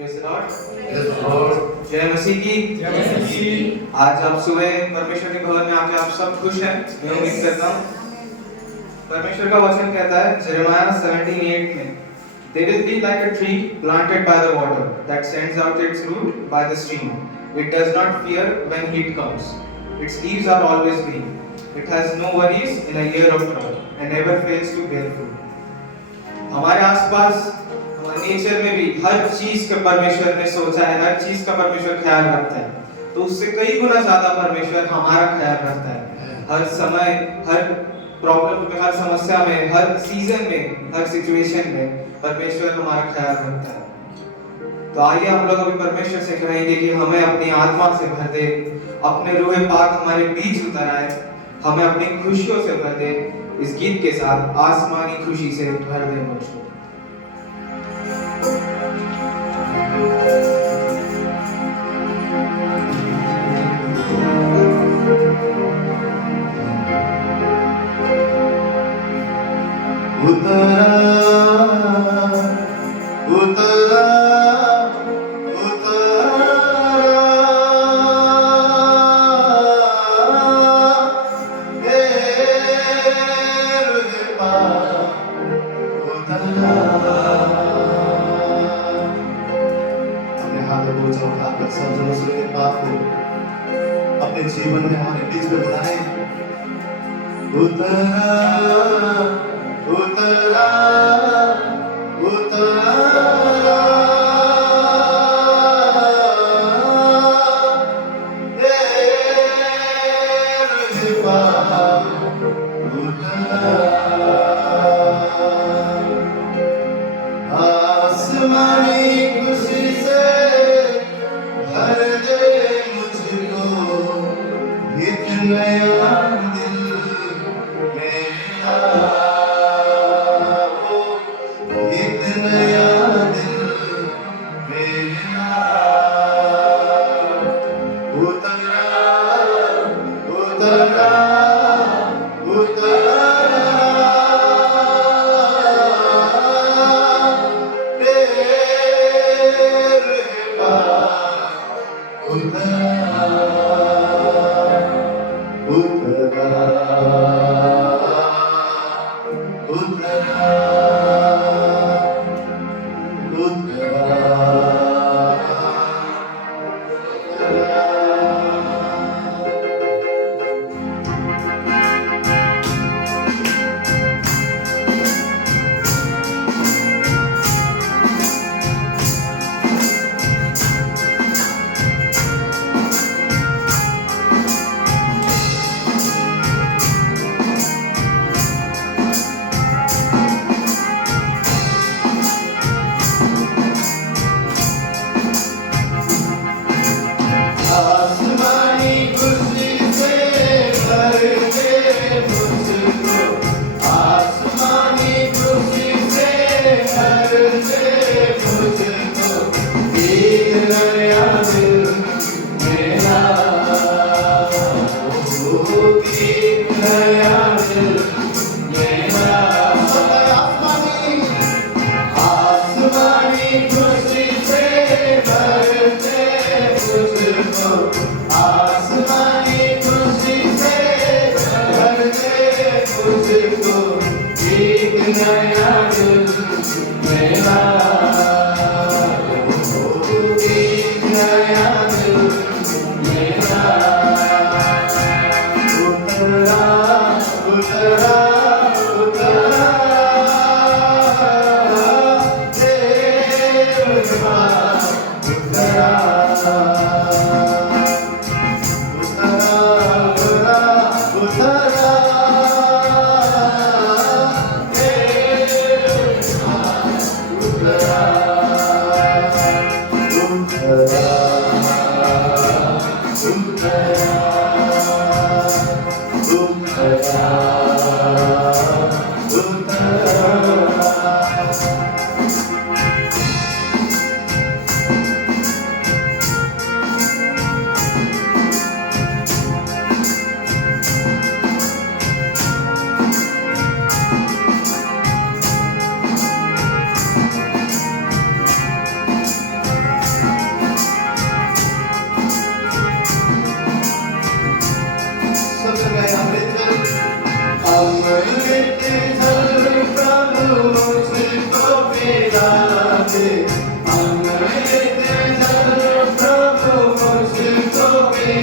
Praise the Lord. जय मसीह की। आज आप सुबह परमेश्वर के भवन में आके आप सब खुश हैं, मैं उम्मीद करता हूँ। परमेश्वर का वचन कहता है यिर्मयाह 17:8 में, They will be like a tree planted by the water that sends out its root by the stream. It does not fear when heat comes. Its leaves are always green. It has no worries in a year of trouble and never fails to bear fruit. हमारे आसपास हमारे nature में भी हर चीज का परमेश्वर ने सोचा है, हर चीज का परमेश्वर ख्याल रखता है। तो उससे कई गुना ज्यादा परमेश्वर हमारा ख्याल रखता है। हर समय, हर प्रॉब्लम में, हर समस्या में, हर सीजन में, हर सिचुएशन में परमेश्वर हमारा ख्याल रखता है। तो आइए हम लोग अभी परमेश्वर से कहेंगे कि हमें अपनी आत्मा से भर दे, अपने रूह पाक हमारे बीच उतर आए, हमें अपनी खुशियों से भर दे। इस गीत के साथ आसमानी खुशी से भर दे मुझको। अपने जीवन में हमारे बीच में बुलाए। उतरा उतरा उतरा आसमानी खुशी से भर दे मुझको, एक नया दिल मेरा हो, एक नया दिल मेरा। उतरा उतरा उतरा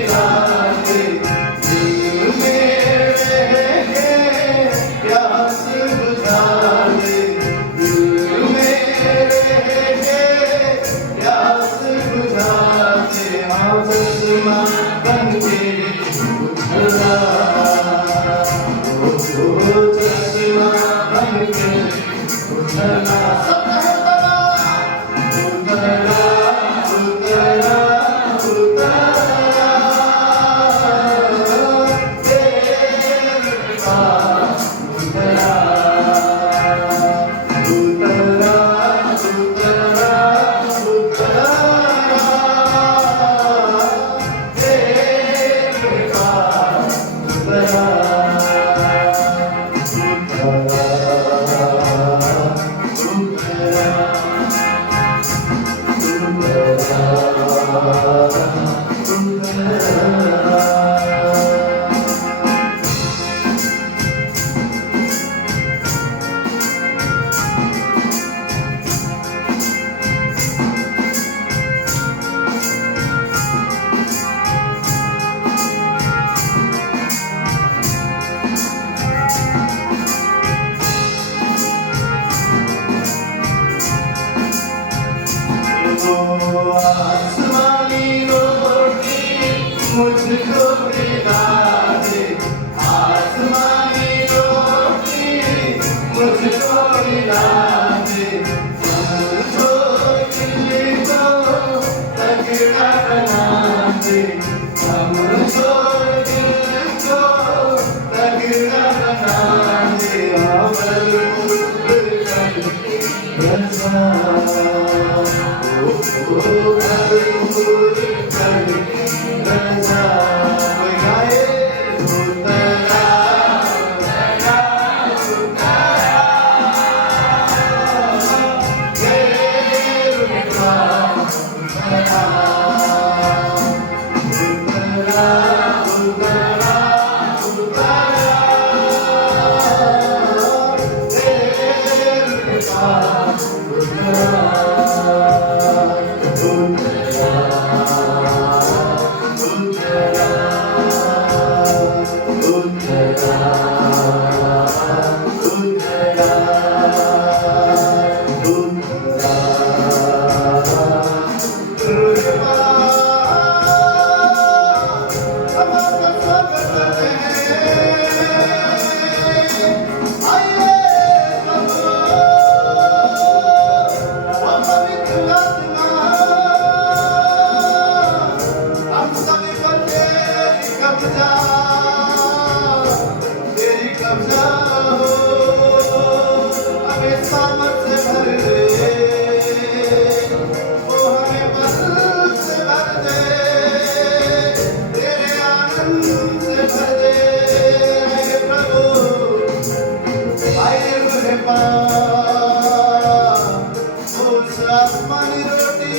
राते दिल में रह के प्यास बुझा दे, दिल में रह के प्यास बुझा दे, चश्मा बन के उठला, चश्मा बन के उठला, उतरा उतरा उतरा तेरे पास उतरा, उतरा उतरा उतरा तेरे पास उतरा, आसमानी रोटी मुझको खिला दे, आसमानी रोटी मुझको खिला दे, समझो दिल को तगड़ा बना दे, समझो दिल को तगड़ा बना दे, अमल रजा आसमानी रोटी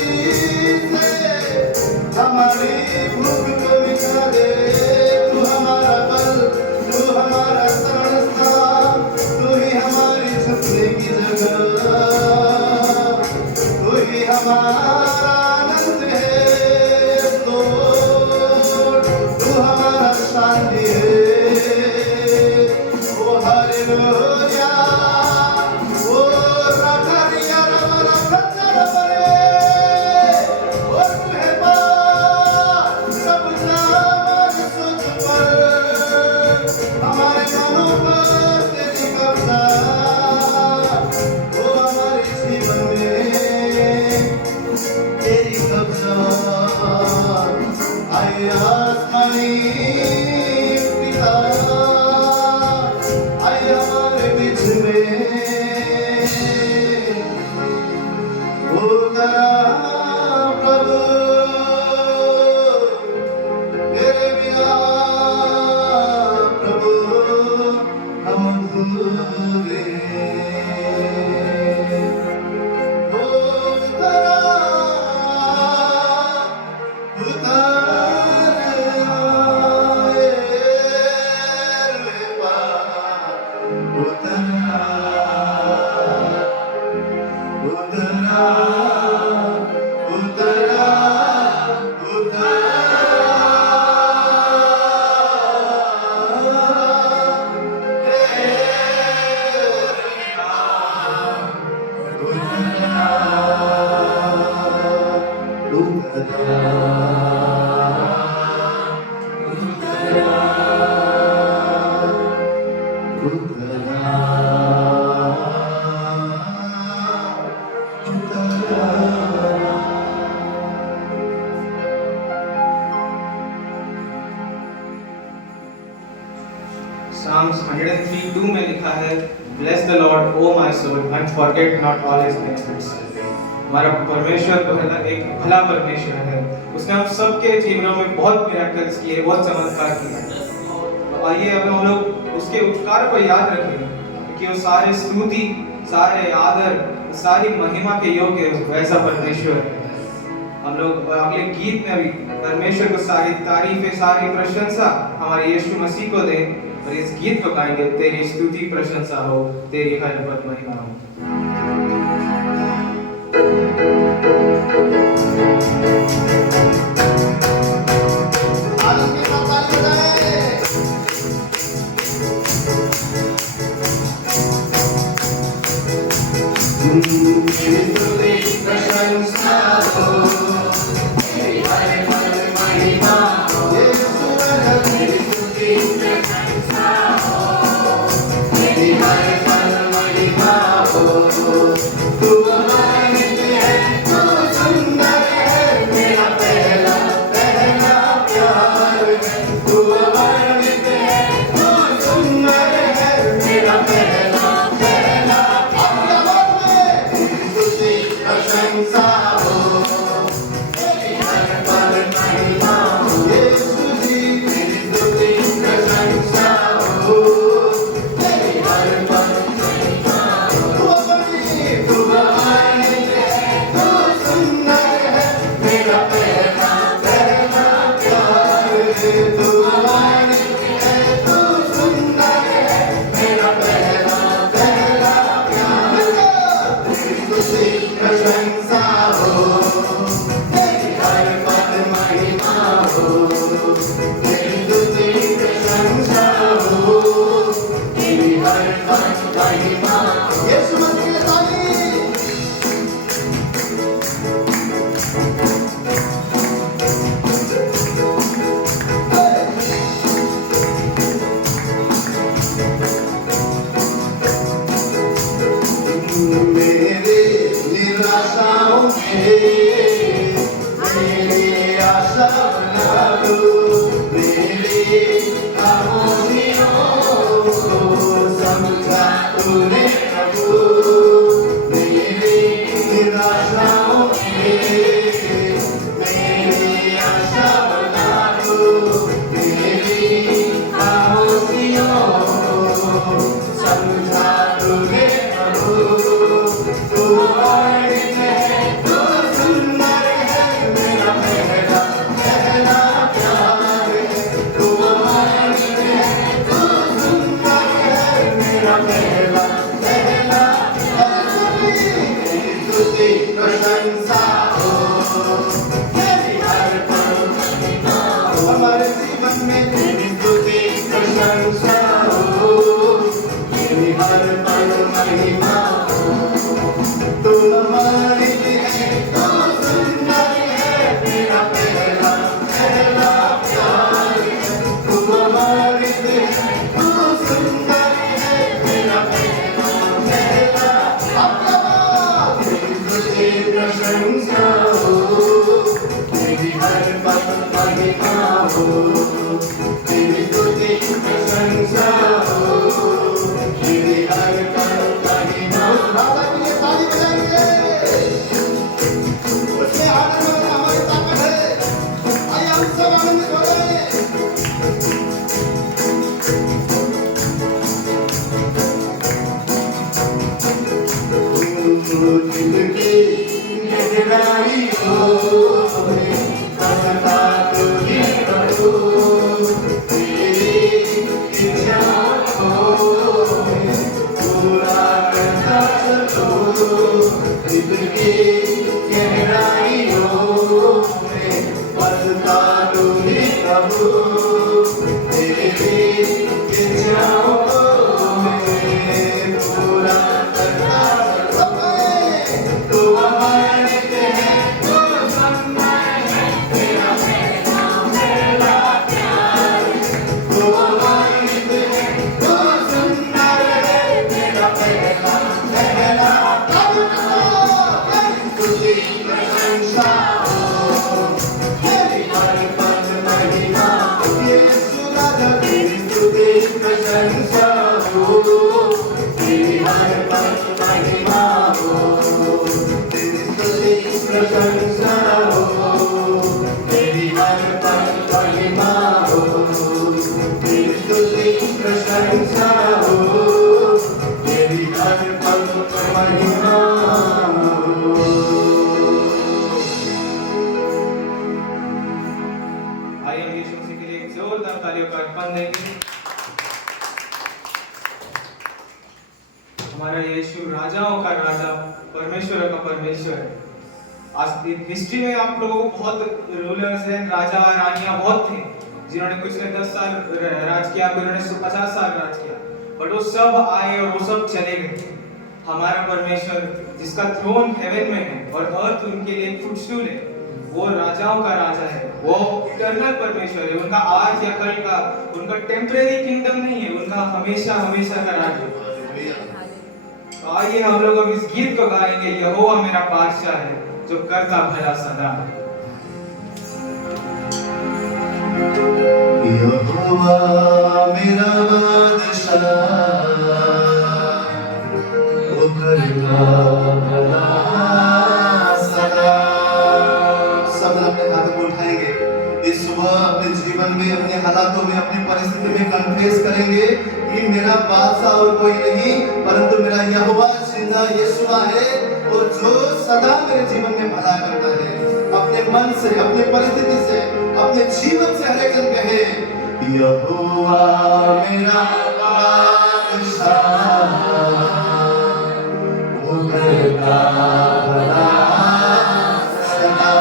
से हमारी भूख को मिटा दे, तू हमारा बल, तू हमारा शरण स्थान, तू ही हमारी छुपने की जगह, तू ही हमारा आनंद है, तू हमारा शांति है, ओ हालेलुया, ओ राधारिया रमना भद्र बरे, ओ तुहे पार सब नाम सुध पर, हमारे मनों पर तेरी कब्जा, ओ हमारे जीवन में तेरी कब्जा, आए आसमानी पिता, आए हमारे बीच में, उतरा प्रभु, तेरे बिना प्रभु हम अधूरे, उतरा उतर आए Psalms 103:2 में लिखा है, Bless the Lord, O my soul, and forget not all His benefits. हमारा परमेश्वर एक भला परमेश्वर है। उसने हम सबके जीवनों में बहुत मिरेकल्स किए, बहुत चमत्कार किए। तो आइए अब हम लोग उसके उपकार को याद रखें, क्योंकि वो सारे स्तुति, सारे आदर, सारी महिमा के योग्य वैसा परमेश्वर है। हम लोग अगले गीत में भी परमेश्वर को सारी तारीफें, सारी प्रशंसा हमारे यीशु मसीह को दें और इस गीत को गाएंगे, तेरी स्तुति प्रशंसा हो, तेरी हर पद महिमा हो। प्रशंसा हो, तेरी हर पल महिमा हो, तेरी स्तुति प्रशंसा हो, तेरी हर पल महिमा हो, तेरी स्तुति प्रशंसा हो, तेरी हर पल महिमा हो। आइए हम यीशु मसीह के लिए एक जोरदार तालियों का अर्पण देंगे। हमारा यीशु राजाओं का राजा, परमेश्वर का परमेश्वर है। आज हिस्ट्री में आप लोगों को बहुत रूलर्स हैं, राजा और रानियां बहुत थे, जिन्होंने कुछ ने 10 साल राज किया, कुछ ने 50 साल राज किया, बट वो सब आए और वो सब चले गए। हमारा परमेश्वर जिसका थ्रोन हेवन में है और अर्थ उनके लिए एक फुटस्टूल है, वो राजाओं का राजा है, वो इटर्नल परमेश्वर है। उनका आज या कल का, उनका टेम्परेरी किंगडम नहीं है, उनका हमेशा हमेशा का राज है। तो आइए हम लोग अब इस गीत को गाएंगे, यहोवा मेरा बादशाह है जो करता भला सदा। यहोवा मेरा बादशाह, वो करता भला सदा। सब अपने हाथ को उठाएंगे इस सुबह, अपने जीवन में, अपने हालातों में, अपनी परिस्थिति में कन्फेस करेंगे कि मेरा बादशाह और कोई नहीं परंतु मेरा यहोवा जिंदा यीशुआ है, और जो सदा मेरे जीवन में भला करता है। अपने मन से, अपने परिस्थिति से, अपने जीवन से हर एक जन कहे, यहोवा मेरा बादशाह, वो करता भला सदा।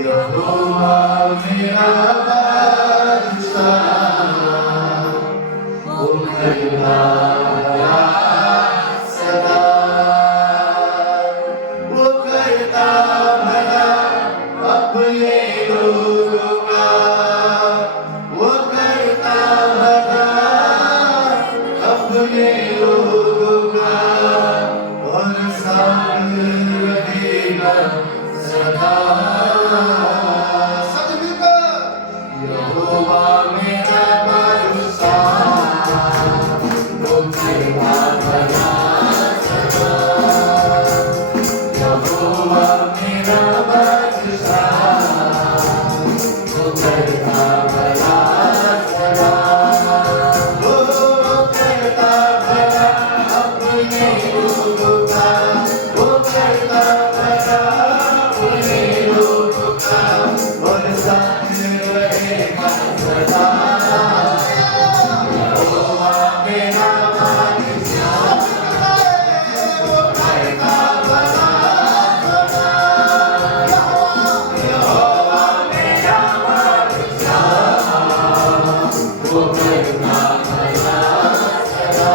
यहोवा मेरा बादशाह, वो करता भला सदा। वो करता भला अपने लोगों का, वो करता भला अपने लोगों का, और साथ रहेगा सदा। सब मिलकर यहोवा मेरा बादशाह, वो करता भला सदा। यहोवा मेरा बादशाह, वो करता भला सदा। वो करता भला अपने लोगों का, वो करता भला अपने लोगों का, और साथ रहेगा सदा। यहोवा मेरा बादशाह, वो करता भला सदा। यहोवा मेरा बादशाह, वो करता भला सदा।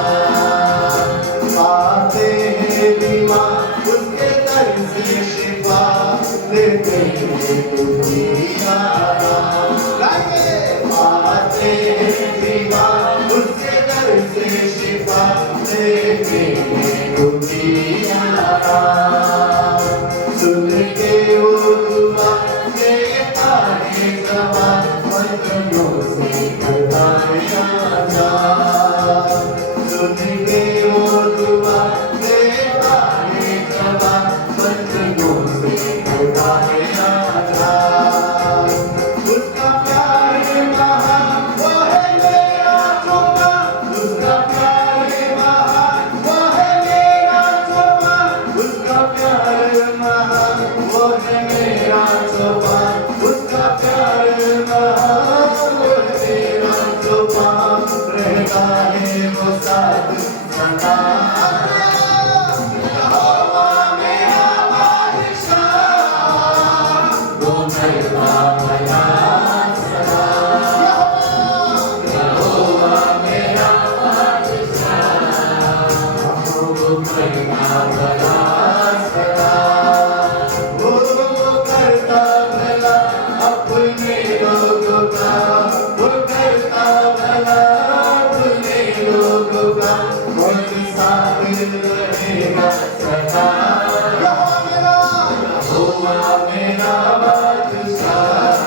आते हैं बीमार उसके दर से शिफा, देते हैं दुनिया। आते हैं बीमार उसके दर से शिफा, देते हैं दुनिया। सुन के वो दुआ देता है दवा, बंधनों से छुड़ाया जा। सुन के वो दुआ देता है दवा, बंधनों से छुड़ाया जा। उसका प्यार महान, वो है मेरा चोगा। उसका प्यार महान, वो है मेरा चोगा। उसका प्यार महान, वो है मेरा चोगा। उसका प्यार महान, वो है मेरा चोगा। रहता है वो साथ सदा। यहोवा मेरा बादशाह, वो करता भला सदा। यहोवा मेरा बादशाह, वो करता भला सदा। वो करता भला अपने लोगों का, वो करता भला अपने लोगों का, और साथ रहेगा सदा। यहोवा मेरा बादशाह,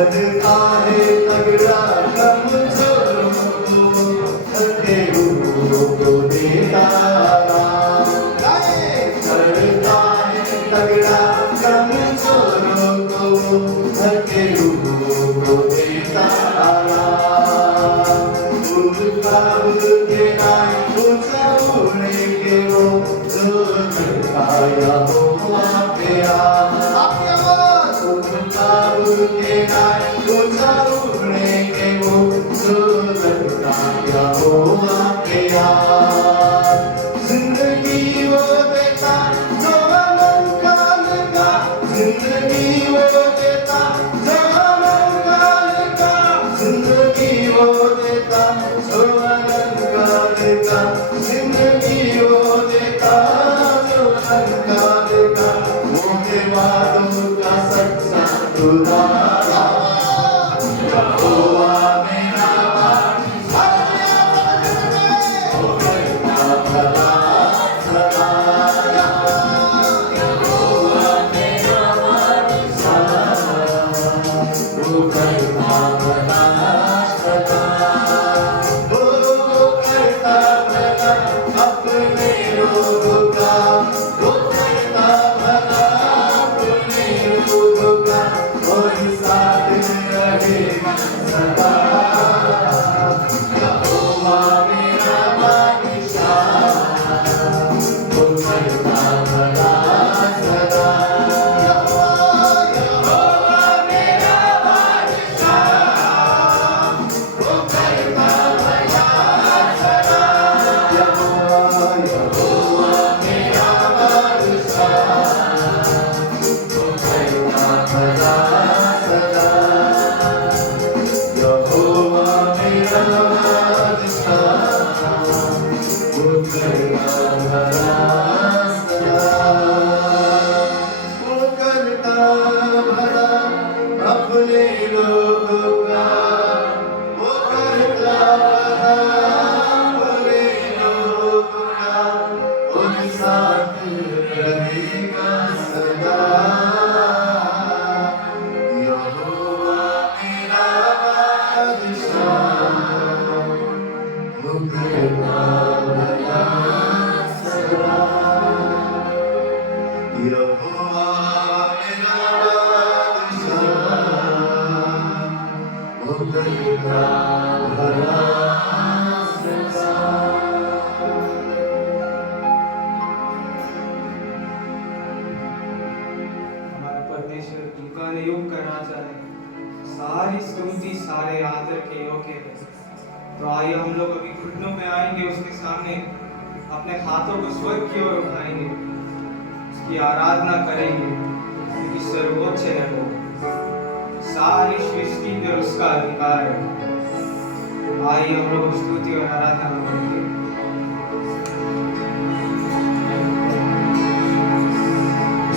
करता है तगड़ा कमजोरों को हल्के को देता आराम। करता है तगड़ा कमजोरों को हल्के को देता आराम। उड़ता उड़ना ऊंचा उड़ने के वो जो करता यहोवा प्यार। उड़ता उड़ना ऊंचा उड़ने के वो जो करता यहोवा प्यार। जिंदगी वो देता जो अलंकार का, जिंदगी वो देता जो अलंकार का, जिंदगी वो देता जो अलंकार का, जिंदगी वो देता जो अलंकार का। वो के वादों का सच्चा खुदा यहोवा मेरा वो करता भला सदा। यहोवा मेरा वो करता भला सदा। वो करता भला अपने लोगों का, वो करता भला अपने लोगों का, और साथ रहेगा सदा। यहोवा मेरा बादशाह वो करता भला सदा। यहोवा मेरा बादशाह वो करता भला सदा। यहोवा मेरा बादशाह वो करता भला सदा। यहोवा मेरा बादशाह वो करता भला सदा। वो करता भला अपने लोगों का, वो करता भला अपने लोगों का, और साथ रहेगा सदा। यहोवा मेरा बादशाह वो करता भला सदा। यहोवा मेरा बादशाह वो करता भला सदा। हमारा परमेश्वर युग ने युग करना चाहे, सारी स्तुति सारे आदर के योग्य है। तो आइए हम लोग अभी घुटनों पे आएंगे, उसके सामने अपने हाथों को स्वर्ग की ओर उठाएंगे, उसकी आराधना करेंगे क्योंकि सर्वोच्च है वो, सारी सृष्टि पर उसका अधिकार है। आइए हम लोग स्तुति और आराधना करेंगे।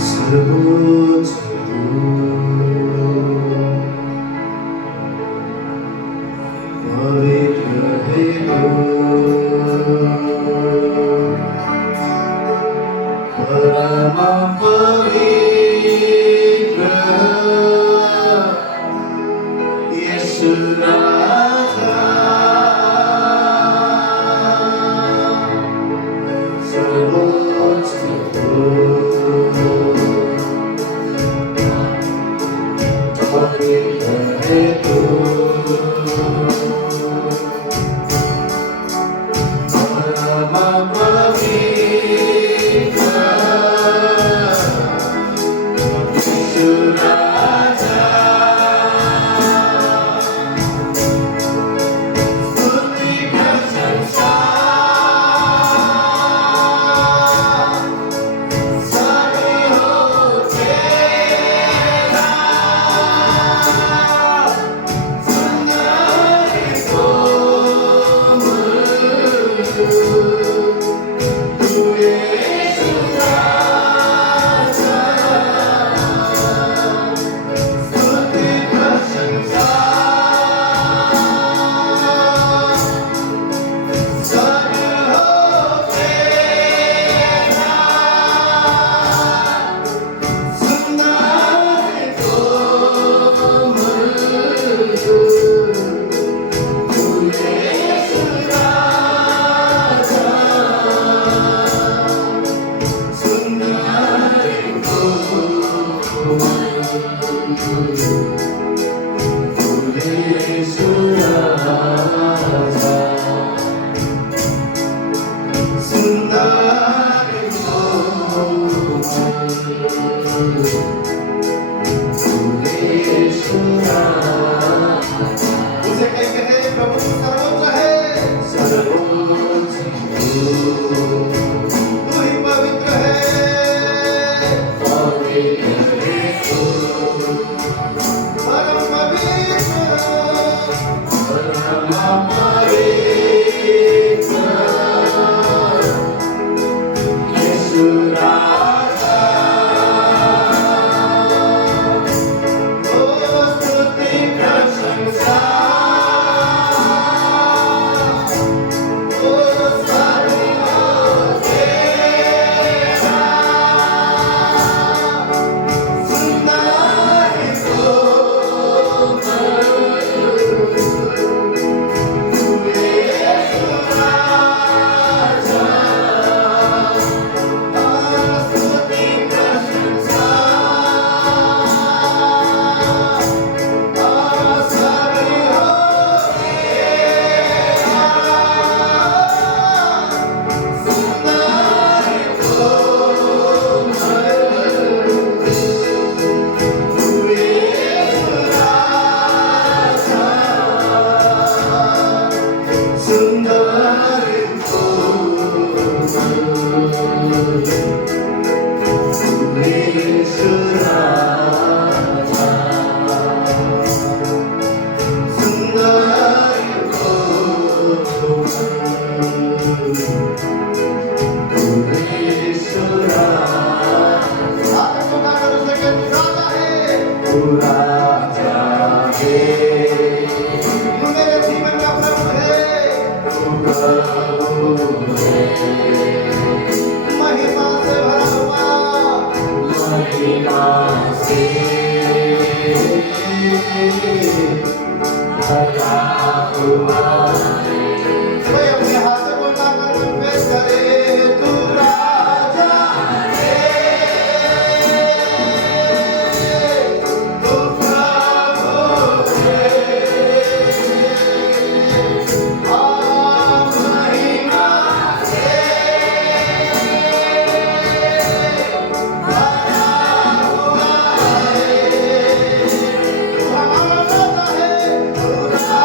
सर्वोच्च पवित्र है वो, परम पवित्र यीशु राजा। सर्वोच्च पवित्र है तू, परम पवित्र यीशु राजा। मेरे जीवन का प्रभु है, महिमा से भरा हुआ, कोई अपने हाथ को उठाकर कन्फेस करे, तू राजा है, तू प्रभु है, महिमा से भरा हुआ है, तू हमारा राजा है, तू राजा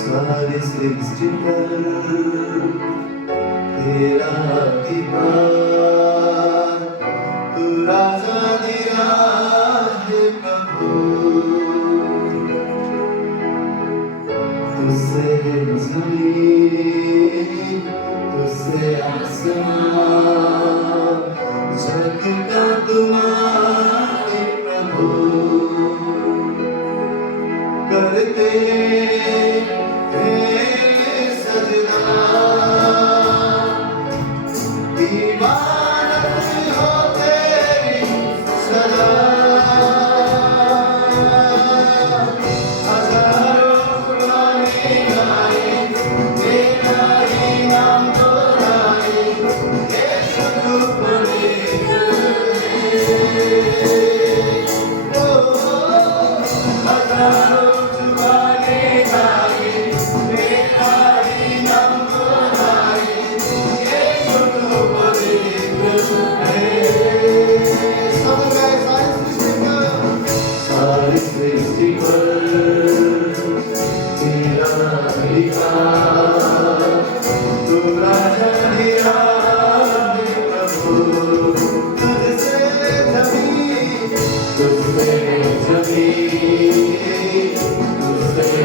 सारी सृष्टि पर तेरा अधिकार, तू राजाधिराज प्रभु, तुझसे है ज़मीन, तुझसे आसमान, जग का तुम्हारे प्रभु, करते हैं सजदा, इबादत हो तेरी सदा, हजारों पुराने गाए, तेरा ही नाम दोहराए, यीशु तू पवित्र है। ओ हजारों जुबानें गाए, तेरा ही नाम दोहराए, यीशु तू पवित्र है। सब गाए सारी सृष्टि पर तेरा अधिकार, तू राजाधिराज प्रभु, तुझसे जमीन, तुझसे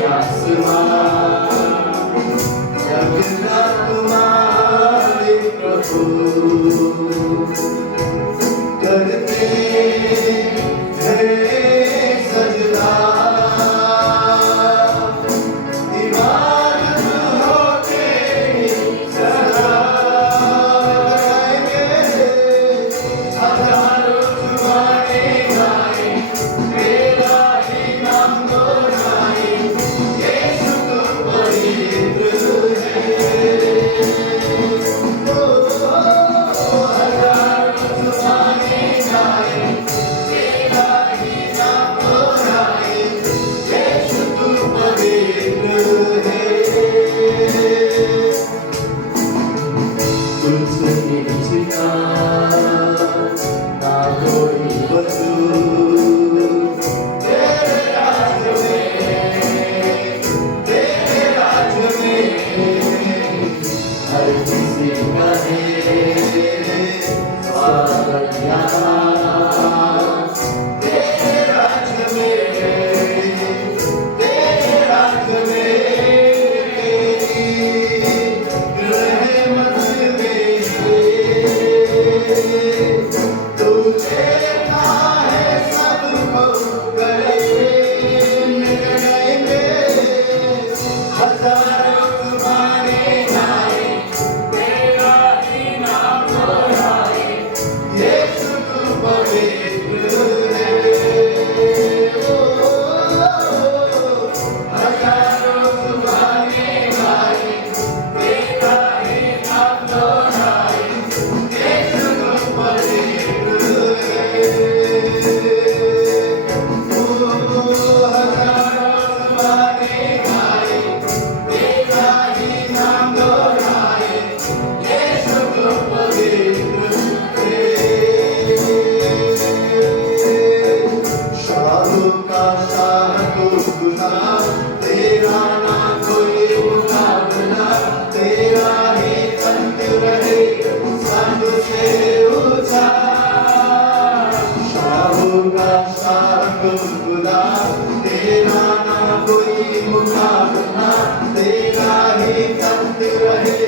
आसमान, जग का तुम्हारे प्रभु, करते हैं सजदा, इबादत हो तेरी सदा, गाएंगे हजारों जुबानें गाए, तेरा ही नाम दोहराए, यीशु तू पवित्र है। ओ हजारों जुबानें गाए, तेरा ही नाम दोहराए, यीशु तू पवित्र है। तुझसे नीचा ना कोई वजूद, तेरे राज में हर किसी का है स्वागत यहाँ, तेरे राज में रहमत तू लेता है सबको, गाएंगे हजारों जुबानें गाए, तेरा ही नाम दोहराए, यीशु तू पवित्र है। ओ हजारों जुबानें गाए, तेरा ही नाम दोहराए, यीशु तू पवित्र है। ओ हजारों जुबानें गाए, तेरा ही नाम दोहराए, यीशु तू पवित्र है। शाहों का शाह तू खुदा, तेरा ना कोई मुकाबला, तेरा ही तख्त रहे सबसे ऊंचा। शाहों का शाह तू खुदा, तेरा ना कोई मुकाबला, तेरा ही तख्त रहे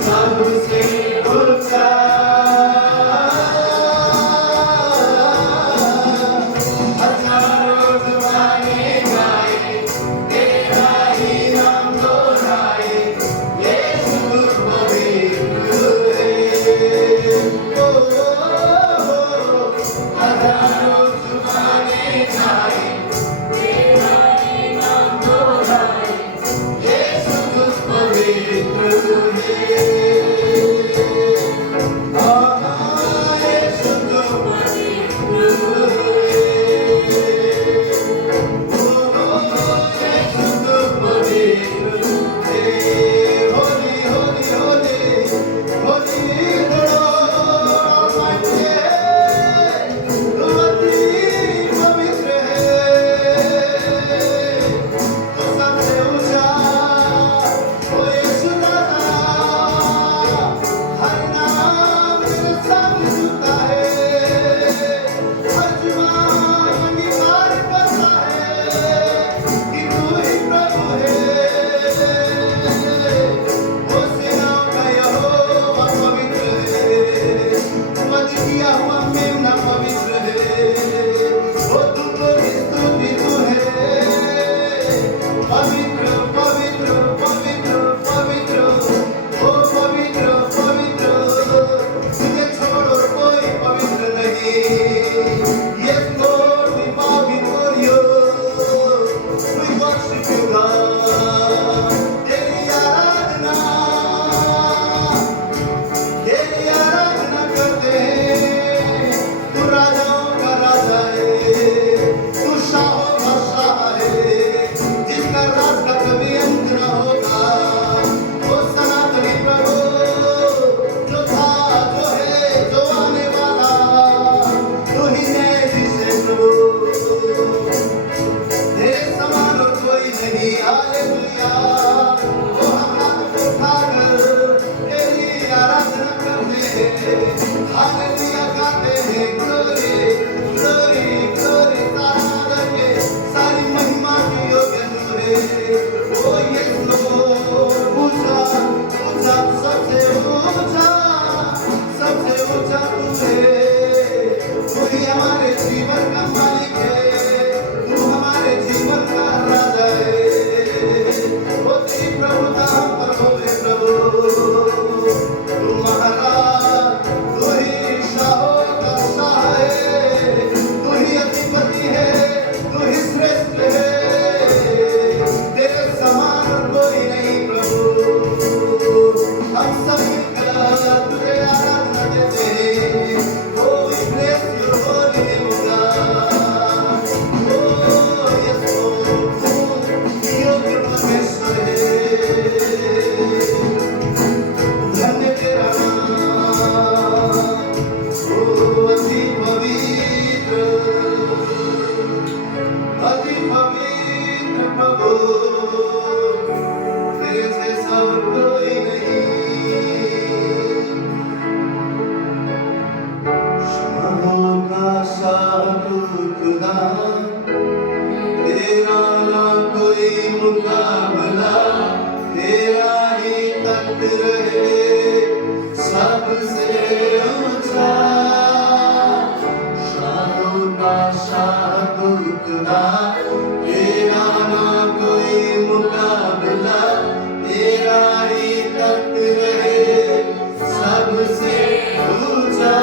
सबसे ऊंचा। हजारों जुबानें गाए, तेरा ही नाम दोहराए, यीशु तू पवित्र है। ओ हजारों जुबानें गाए, तेरा ही नाम दोहराए, यीशु तू पवित्र है। हालेलुया गाते हैं, ग्लोरी ग्लोरी ग्लोरी, तारा करके सारी महिमा की योग्य तू है। ओ यस लॉर्ड, ऊंचा ऊंचा सबसे ऊंचा तू है। तू ही हमारे जीवन का मालिक है, तू हमारे जीवन का राजा है। वो तेरी प्रभुता हम पर होवे प्रभु, तू महाराज, तू ही शाहों का शाह है, तू ही अधिपति है, तू ही श्रेष्ठ है। तेरे समान कोई नहीं प्रभु। हम सब मिलकर तुझे आराधना देते हैं। Oh, we bless your holy name, O God. Oh, yes, Lord, तू योग्य परमेश्वर है। धन्य तेरा नाम, ओ अति पवित्र प्रभु, तेरे जैसा और कोई नहीं। शाहों का शाह तू खुदा, तेरा ना कोई मुकाबला, तेरा ही तख्त रहे सबसे ऊंचा। शाहों का शाह तू खुदा, तेरा ना कोई मुकाबला, तेरा ही तख्त रहे सबसे ऊंचा।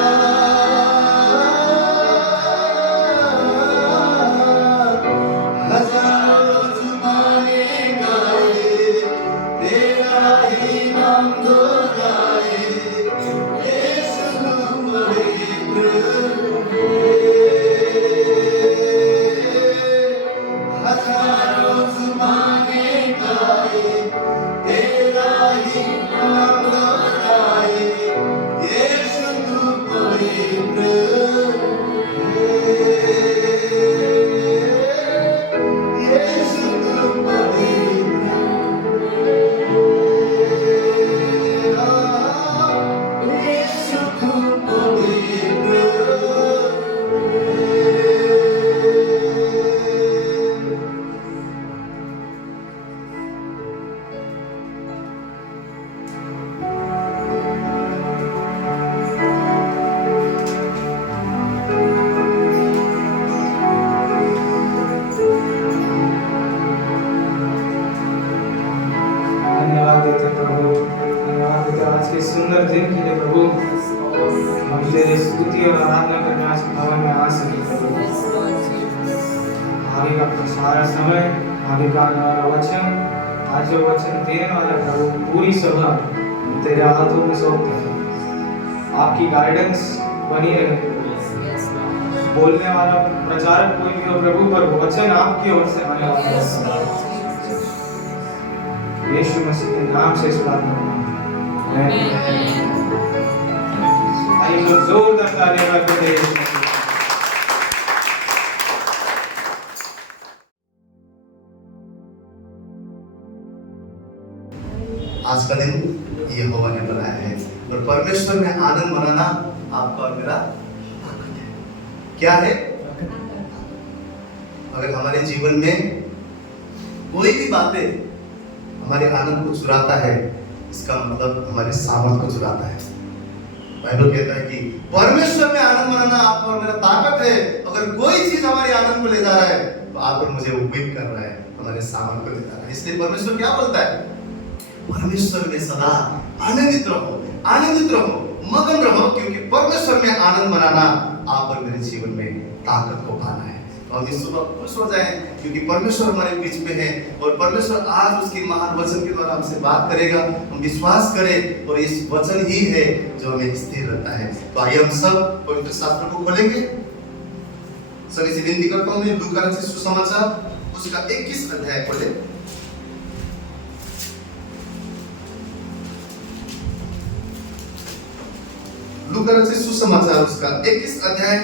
हजारों जुबानें गाए, तेरा ही नाम दोहराए, यीशु पवित्र है। हजारों जुबानें गाए, तेरा ही नाम दोहराए, यीशु पवित्र है। यीशु पवित्र है। यीशु पवित्र है। धन्यवाद देते हैं प्रभु, धन्यवाद देते हैं आज के सुंदर दिन के लिए प्रभु। हम तेरी स्तुति और आराधना करने आज के भवन में आ सके प्रभु। आगे का सारा समय, आगे का आने वाला वचन, आज जो वचन देने वाला प्रभु, पूरी सभा तेरे हाथों में सौंपते हैं। आपकी गाइडेंस बनी रहे। बोलने वाला प्रचारक कोई भी हो प्रभु, पर वचन आपकी ओर से आने वाला है। यीशु मसीह के नाम से इस प्रार्थना को आमीन। आइए लोग जोरदार तालियां करते हैं यीशु मसीह। आज का दिन यहोवा ने बनाया है और परमेश्वर में आनंद मनाना आपका और मेरा ताकत है। क्या है? अगर हमारे जीवन में कोई भी बातें हमारे आनंद को चुराता है, इसका मतलब हमारे सामर्थ को चुराता है। बाइबल कहता है कि परमेश्वर में आनंद मनाना आपका और मेरा ताकत है। अगर कोई चीज हमारे आनंद को ले जा रहा है तो आप और मुझे उम्मीद कर रहा है, हमारे सामर्थ को ले जा रहा है। इसलिए परमेश्वर क्या बोलता है? परमेश्वर में सदा आनंदित रहो, मगन रहो, क्योंकि परमेश्वर में आनंद मनाना आप और मेरे जीवन में ताकत को पाना है। और इस सुबह खुश हो जाएं क्योंकि परमेश्वर हमारे बीच में है और परमेश्वर आज उसकी महान वचन के द्वारा हमसे बात करेगा। हम विश्वास करें और इस वचन ही है जो हमें स्थिर रखता है। तो आइए हम सब पवित्र शास्त्र को खोलेंगे। सभी से विनती करता हूँ, मैं लूका रचित सुसमाचार उसका 21 अध्याय खोले। लूका रचित सुसमाचार उसका 21 अध्याय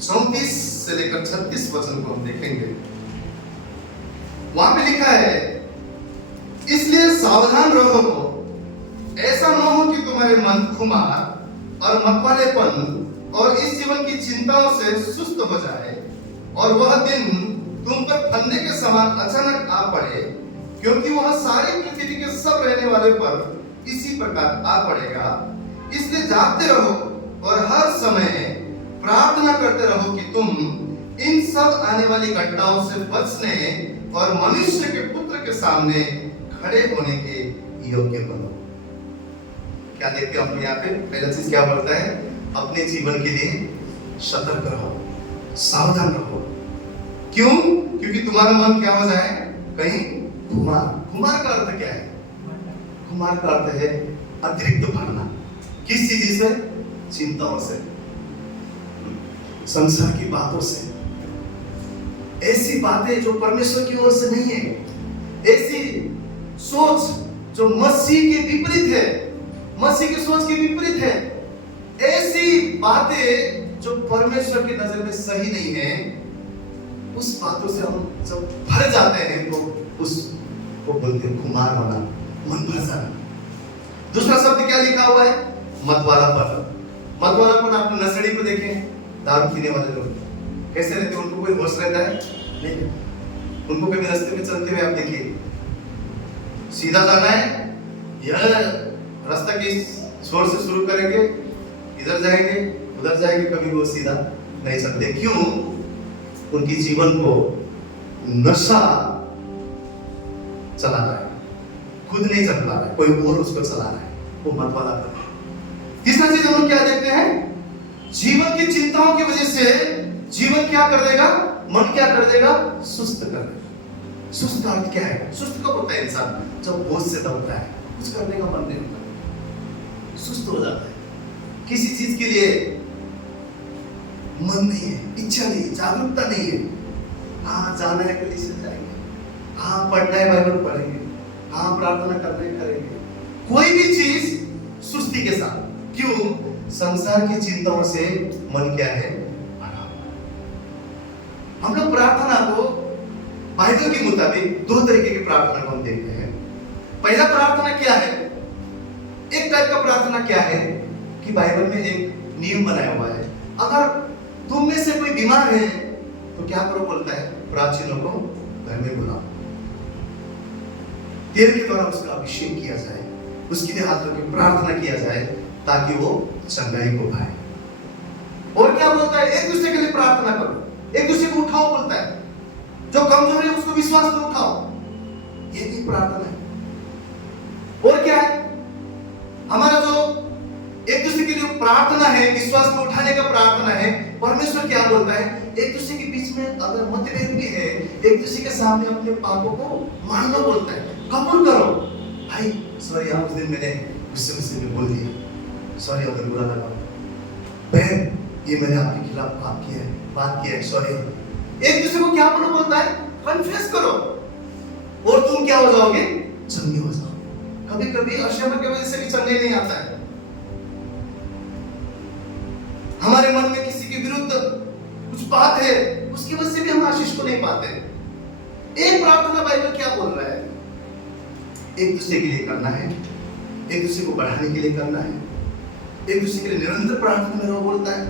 34 से लेकर 36 वचन को हम देखेंगे। वहां पे लिखा है, इसलिए सावधान रहो, ऐसा न हो कि तुम्हारे मन खुमार और मतवालेपन और इस जीवन की चिंताओं से सुस्त हो जाए और वह दिन तुम पर फंदे के समान अचानक आ पड़े, क्योंकि वह सारी पृथ्वी के सब रहने वाले पर इसी प्रकार आ पड़ेगा। इसलिए जागते रहो और हर समय प्रार्थना करते रहो कि तुम इन सब आने वाली घटनाओं से बचने और मनुष्य के पुत्र के सामने खड़े होने के योग्य बनो। क्या देखते हो हम यहाँ पे? पहला चीज क्या बोलता है? अपने जीवन के लिए सतर्क रहो, सावधान रहो। क्यों? क्योंकि तुम्हारा मन क्या हो जाए? कहीं खुमार। खुमार का अर्थ क्या है? खुमार का अर्थ है अतिरिक्त भरना। किस चीज से? चिंताओं से, संसार की बातों से, ऐसी बातें जो परमेश्वर की ओर से नहीं है, ऐसी सोच जो मसीह के विपरीत है, मसीह की सोच के विपरीत है, ऐसी बातें जो परमेश्वर की नजर में सही नहीं है, उस बातों से हम जब भर जाते हैं तो उसको बोलते हैं खुमार होना, मन भर जाना। दूसरा शब्द क्या लिखा हुआ है? मतवालापन। मतवालापन आप नशेड़ी को देखें, दारू पीने वाले लोग कैसे रहते हैं? उनको कोई होश रहता है? नहीं। उनको कभी रास्ते में चलते हुए आप देखिए, सीधा जाना है, यह रास्ता किस छोर से शुरू करेंगे, इधर जाएंगे उधर जाएंगे, कभी वो सीधा नहीं चलते। क्यों? उनकी जीवन को नशा चला रहा है, खुद नहीं चल पा रहा है, कोई और उसको चला रहा है, वो मतवालापन है। तीसरा चीज हम क्या देखते हैं? जीवन की चिंताओं की वजह से जीवन क्या कर देगा? मन क्या कर देगा? सुस्त कर देगा। सुस्त का अर्थ क्या है? सुस्त कब होता है इंसान? जब बोझ से दबता है, कुछ करने का मन नहीं होता, सुस्त हो जाता है, किसी चीज के लिए मन नहीं है, इच्छा नहीं है, जागरूकता नहीं है। हाँ जाना है कल से जाएंगे, हाँ पढ़ना है बाइबल पढ़ेंगे, हाँ प्रार्थना करना है करेंगे, कोई भी चीज सुस्ती के साथ। क्यों? संसार की चिंताओं से मन क्या है? हम लोग प्रार्थना को बाइबल के मुताबिक दो तरीके की प्रार्थना को हम देखते हैं। पहला प्रार्थना क्या है? एक टाइप का प्रार्थना क्या है कि बाइबल में एक नियम बनाया हुआ है, अगर तुम में से कोई बीमार है तो क्या करो बोलता है? प्राचीनों को घर में बुलाओ, तेल के द्वारा उसका अभिषेक किया जाए, उसके लिए हाथ रख के प्रार्थना किया जाए ताकि वो चंगाई को पाए। और क्या बोलता है? एक दूसरे के लिए प्रार्थना करो, एक दूसरे को उठाओ बोलता है, जो कमजोर है उसको विश्वास में उठाओ, ये भी प्रार्थना है। और क्या है? हमारा जो एक दूसरे के लिए प्रार्थना है, विश्वास में उठाने का प्रार्थना है, परमेश्वर क्या बोलता है? एक दूसरे के बीच में अगर मतभेद भी है, एक दूसरे के सामने अपने पापों को मान लो बोलता है, कबूल करो। भाई सॉरी, उस दिन मैंने गुस्से में बोल दिया, सॉरी अगर बुरा लगा, बहन ये मैंने आपके खिलाफ बात किया है, सॉरी। एक दूसरे को क्या बोलो बोलता है? कन्फेस करो और तुम क्या हो जाओगे? चंगे हो जाओ। कभी कभी अक्षमा की वजह से भी चंगे नहीं आता है। हमारे मन में किसी के विरुद्ध कुछ बात है, उसकी वजह से भी हम आशीष को नहीं पाते। एक प्रार्थना बाइबल क्या बोल रहा है? एक दूसरे के लिए करना है, एक दूसरे को बढ़ाने के लिए करना है, एक दूसरे के लिए निरंतर प्रार्थना में रहो बोलता है,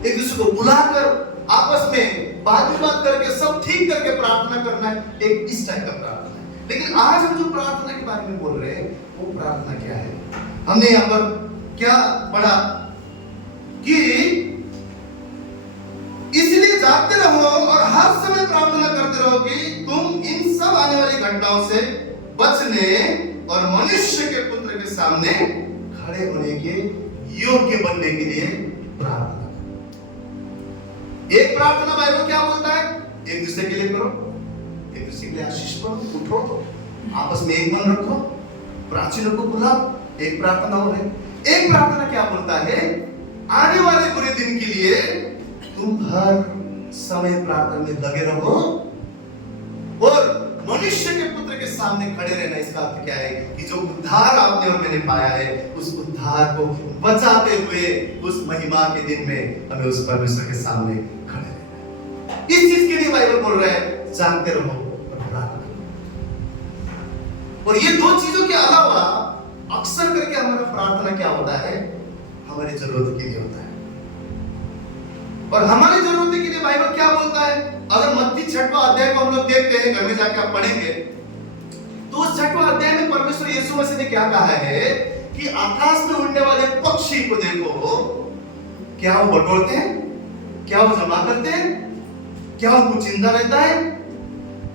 एक दूसरे को बुलाकर आपस में बात करके सब ठीक करके प्रार्थना करना है, एक इस टाइप का प्रार्थना है। लेकिन आज हम जो प्रार्थना के बारे में बोल रहे हैं वो प्रार्थना क्या है? हमने यहाँ पर क्या पढ़ा कि इसलिए जागते रहो और हर समय प्रार्थना करते रहो कि तुम इन सब आने वाली घटनाओं से बचने और मनुष्य के पुत्र के सामने खड़े होने के योग्य बनने के लिए प्रार्थना। एक प्रार्थना बाइबल क्या बोलता है? एक दूसरे के लिए करो, एक दूसरे के लिए आशीष पाओ, उठो, आपस में एक मन रखो, प्राचीनों को बुलाओ, एक प्रार्थना हो रही। एक प्रार्थना क्या बोलता है? आने वाले बुरे दिन के लिए तुम हर समय प्रार्थना में लगे रहो और मनुष्य के पुत्र के सामने खड़े रहना। इसका अर्थ क्या है कि जो उद्धार आपने और मैंने पाया है, उस उद्धार को बचाते हुए उस महिमा के दिन में हमें उस परमेश्वर के सामने खड़े रहना है। इस चीज के लिए बाइबल बोल रहा है जानते रहो और प्रार्थना करो। और ये दो चीजों के अलावा अक्सर करके हमारा प्रार्थना क्या होता है? हमारी जरूरत के लिए होता है। और हमारी जरूरत के लिए बाइबल क्या बोलता है? अगर मत्ती 6वां अध्याय को हम लोग देखते हैं, घर में जाकर आप पढ़ेंगे, तो उस 6वां अध्याय में परमेश्वर यीशु मसीह ने क्या कहा है कि आकाश में उड़ने वाले पक्षी को देखो, क्या वो बटोरते हैं, क्या वो जमा करते हैं, क्या उनको जिंदा रहता है?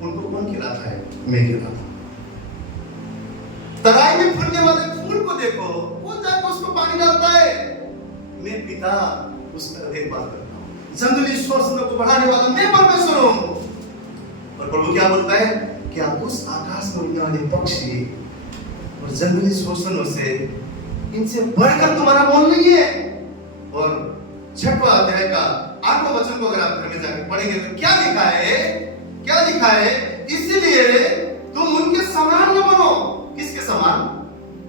उनको कौन खिलाता है? मैं खिलाता हूं। तराई में फूलने वाले फूल को देखो, कौन जाकर उसको पानी डालता है? मैं पिता उसका देखभाल करता हूं। जंगली शोषण को बढ़ाने वाला मैं परमेश्वर हूं। और प्रभु क्या बोलता है? क्या उस आकाश में उड़ने वाले पक्षी और जंगली शोषणों से इनसे बढ़कर तुम्हारा मोल नहीं है? और 6वां अध्याय का 8वां वचन को अगर आप घर में जाकर पढ़ेंगे तो क्या लिखा है? क्या लिखा है? इसलिए तुम उनके समान न बनो। किसके समान?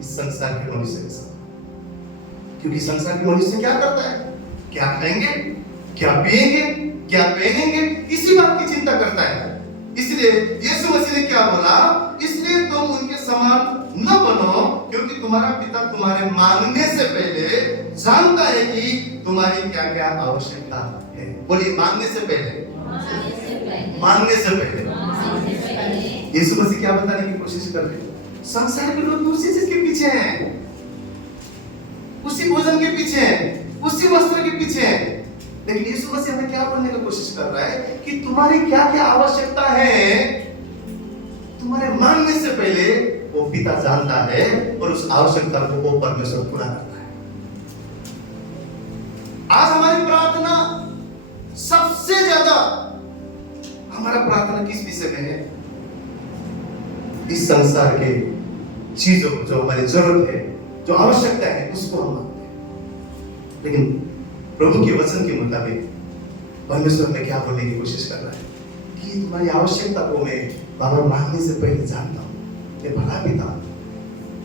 इस संसार के मनुष्य के समान। क्योंकि संसार के मनुष्य क्या करता है? क्या खाएंगे, क्या पिएंगे, क्या पहनेंगे, इसी बात की चिंता करता है। इसलिए यीशु मसीह ने क्या बोला? इसलिए तुम उनके समान न बनो, क्योंकि तुम्हारा पिता तुम्हारे मांगने से पहले जानता है कि तुम्हारी क्या क्या आवश्यकता है। बोलिए, मांगने से पहले। मांगने से पहले यीशु मसीह क्या बताने की कोशिश कर रहे हैं? संसार के लोग उसी चीज के पीछे हैं, उसी भोजन के पीछे हैं, उसी वस्त्र के पीछे हैं। लेकिन यीशु मसीह हमें क्या बोलने की कोशिश कर रहा है कि तुम्हारी क्या क्या आवश्यकता है, तुम्हारे मांगने से पहले वो पिता जानता है और उस आवश्यकता को वो परमेश्वर पूरा करता है। आज हमारी प्रार्थना सबसे ज्यादा, हमारा प्रार्थना किस विषय में है? इस संसार के चीजों को, जो हमारी जरूरत है, जो आवश्यकता है, उसको हम मांगते हैं। लेकिन प्रभु के वचन के मुताबिक परमेश्वर में क्या बोलने की कोशिश कर रहा है कि तुम्हारी आवश्यकता को मैं बाबा मांगने से पहले जानता हूं, मैं भला पिता हूं,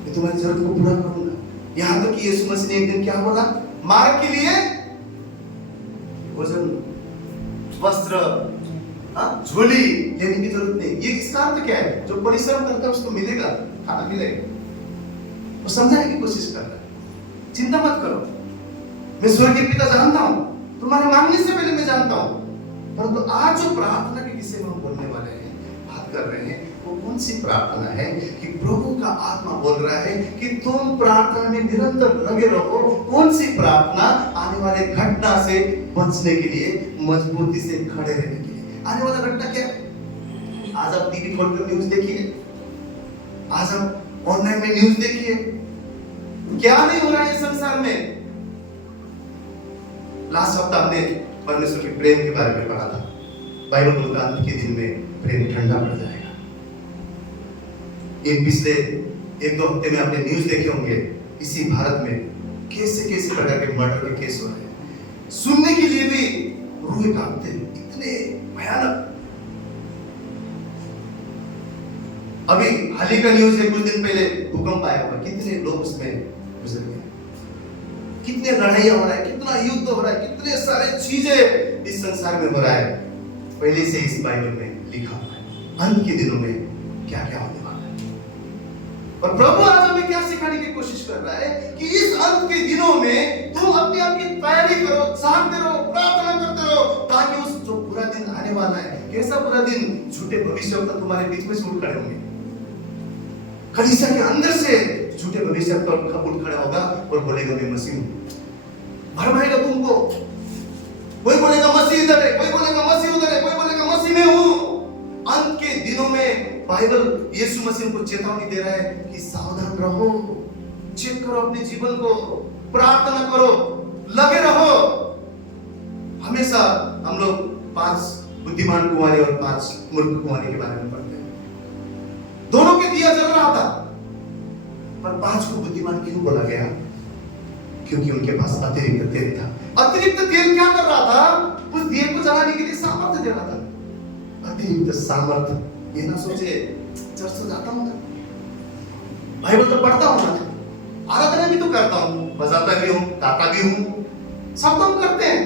मैं तुम्हारी जरूरत को पूरा करूंगा। यहां तक कि यीशु मसीह ने एक दिन क्या बोला? मार्ग के लिए भोजन, वस्त्र, झोली लेने की जरूरत नहीं। ये इसका अर्थ क्या है? जो परिश्रम करता है उसको मिलेगा, खाना मिलेगा। वो समझाने की कोशिश कर रहा है, चिंता मत करो, मैं स्वर्गीय पिता जानता हूं, तुम्हारे मांगने से पहले मैं जानता हूं। परंतु आज जो प्रार्थना के विषय में हम बोलने वाले हैं, बात कर रहे हैं, वो कौन सी प्रार्थना है कि प्रभु का आत्मा बोल रहा है कि तुम प्रार्थना में निरंतर लगे रहो। कौन सी प्रार्थना? आने वाले घटना से बचने के लिए, मजबूती से खड़े रहने के लिए। आने वाला घटना क्या है? आज आप टीवी खोलकर न्यूज़ देखिए, आज आप ऑनलाइन में न्यूज़ देखिए, क्या नहीं हो रहा है संसार में। लास्ट हफ्ता हमने परमेश्वर के प्रेम के बारे में पढ़ा था। बाइबल बोलता है अंत के दिन में प्रेम ठंडा पड़ जाएगा। ये पिछले 1-2 हफ्ते में आपने न्यूज़ देखे होंगे, इसी भारत में कैसे कैसे प्रकार के मर्डर के केस हो रहे हैं। सुनने के लिए भी रूह कांपते हैं, इतने भयानक। अभी हाल ही का न्यूज़ है, कुछ दिन पहले भूकंप आया हुआ, कितने लोग उसमें गुजर गए, कितने लड़ाइयां हो रहा है, कितना युद्ध हो रहा है, कितने सारे चीजें इस संसार में हो रहा है। पहले से इस बाइबल में लिखा हुआ है अंत के दिनों में क्या क्या होने वाला है। और प्रभु आज हमें क्या सिखाने की कोशिश कर रहा है कि इस अंत के दिनों में तुम अपने आप की तैयारी करो, जागते रहो, प्रार्थना करते रहो, ताकि उस जो बुरा दिन आने वाला है, कैसा बुरा दिन, झूठे भविष्यवक्ता तुम्हारे बीच में से उठ खड़े होंगे। कलीसिया के अंदर से झूठे भविष्यवक्ता उठ खड़ा होगा और बोलेगा मैं मसीह हूं, भरमाएगा तुमको। कोई बोलेगा मसीह इधर है, कोई बोलेगा मसीह उधर है, कोई बोलेगा मसीह में हूं। अंत के दिनों में बाइबल यीशु मसीह को चेतावनी दे रहा है कि सावधान रहो, चेक करो अपने जीवन को, प्रार्थना करो, लगे रहो। हमेशा हम लोग 5 बुद्धिमान कुंवारे और 5 मूर्ख कुंवारे के बारे में पढ़ते हैं। दोनों के दिया जल रहा था, पर 5 को बुद्धिमान क्यों बोला गया? क्योंकि उनके पास अतिरिक्त तेल था। अतिरिक्त तेल क्या कर रहा था? उस दिए को जलाने के लिए सामर्थ्य दे रहा था। अतिरिक्त सामर्थ्य, ये ना सोचे चर्च तो जाता हूं, बाइबल तो पढ़ता हूं ना, आराधना भी तो करता हूं, बजाता भी हूं, गाता भी हूं, सब तो हम करते हैं।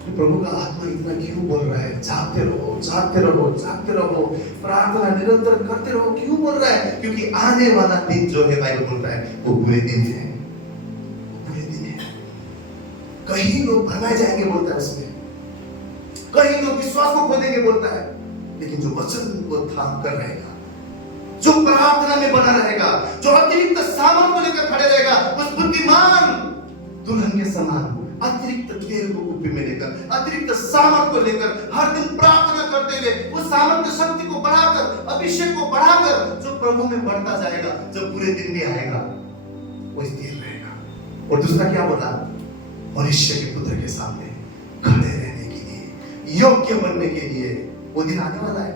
तो प्रभु का आत्मा इतना क्यों बोल रहा है जागते रहो, जागते रहो, जागते रहो, प्रार्थना निरंतर करते रहो? क्यों बोल रहा है? क्योंकि आने वाला दिन जो है, बाइबल बोलता है वो बुरे दिन है, बुरे दिन है। कहीं लोग भरमाए जाएंगे बोलता है उसमें, कहीं लोग विश्वास को खो देंगे बोलता है, लेकिन जो वचन को थाम कर रहेगा, जो प्रार्थना में बना रहेगा, जो अतिरिक्त सामान को लेकर खड़े रहेगा, उस बुद्धिमान दुल्हन के समान अतिरिक्त तेल को कुप्पी में लेकर, अतिरिक्त सामर्थ को लेकर हर दिन प्रार्थना करते हुए उस सामर्थ शक्ति को बढ़ाकर, अभिषेक को बढ़ाकर जो प्रभु में बढ़ता जाएगा, जब बुरे दिन भी आएगा वो स्थिर रहेगा। और दूसरा क्या बोला? मनुष्य के पुत्र के सामने खड़े रहने के लिए, योग्य बनने के लिए वो दिन आने वाला है,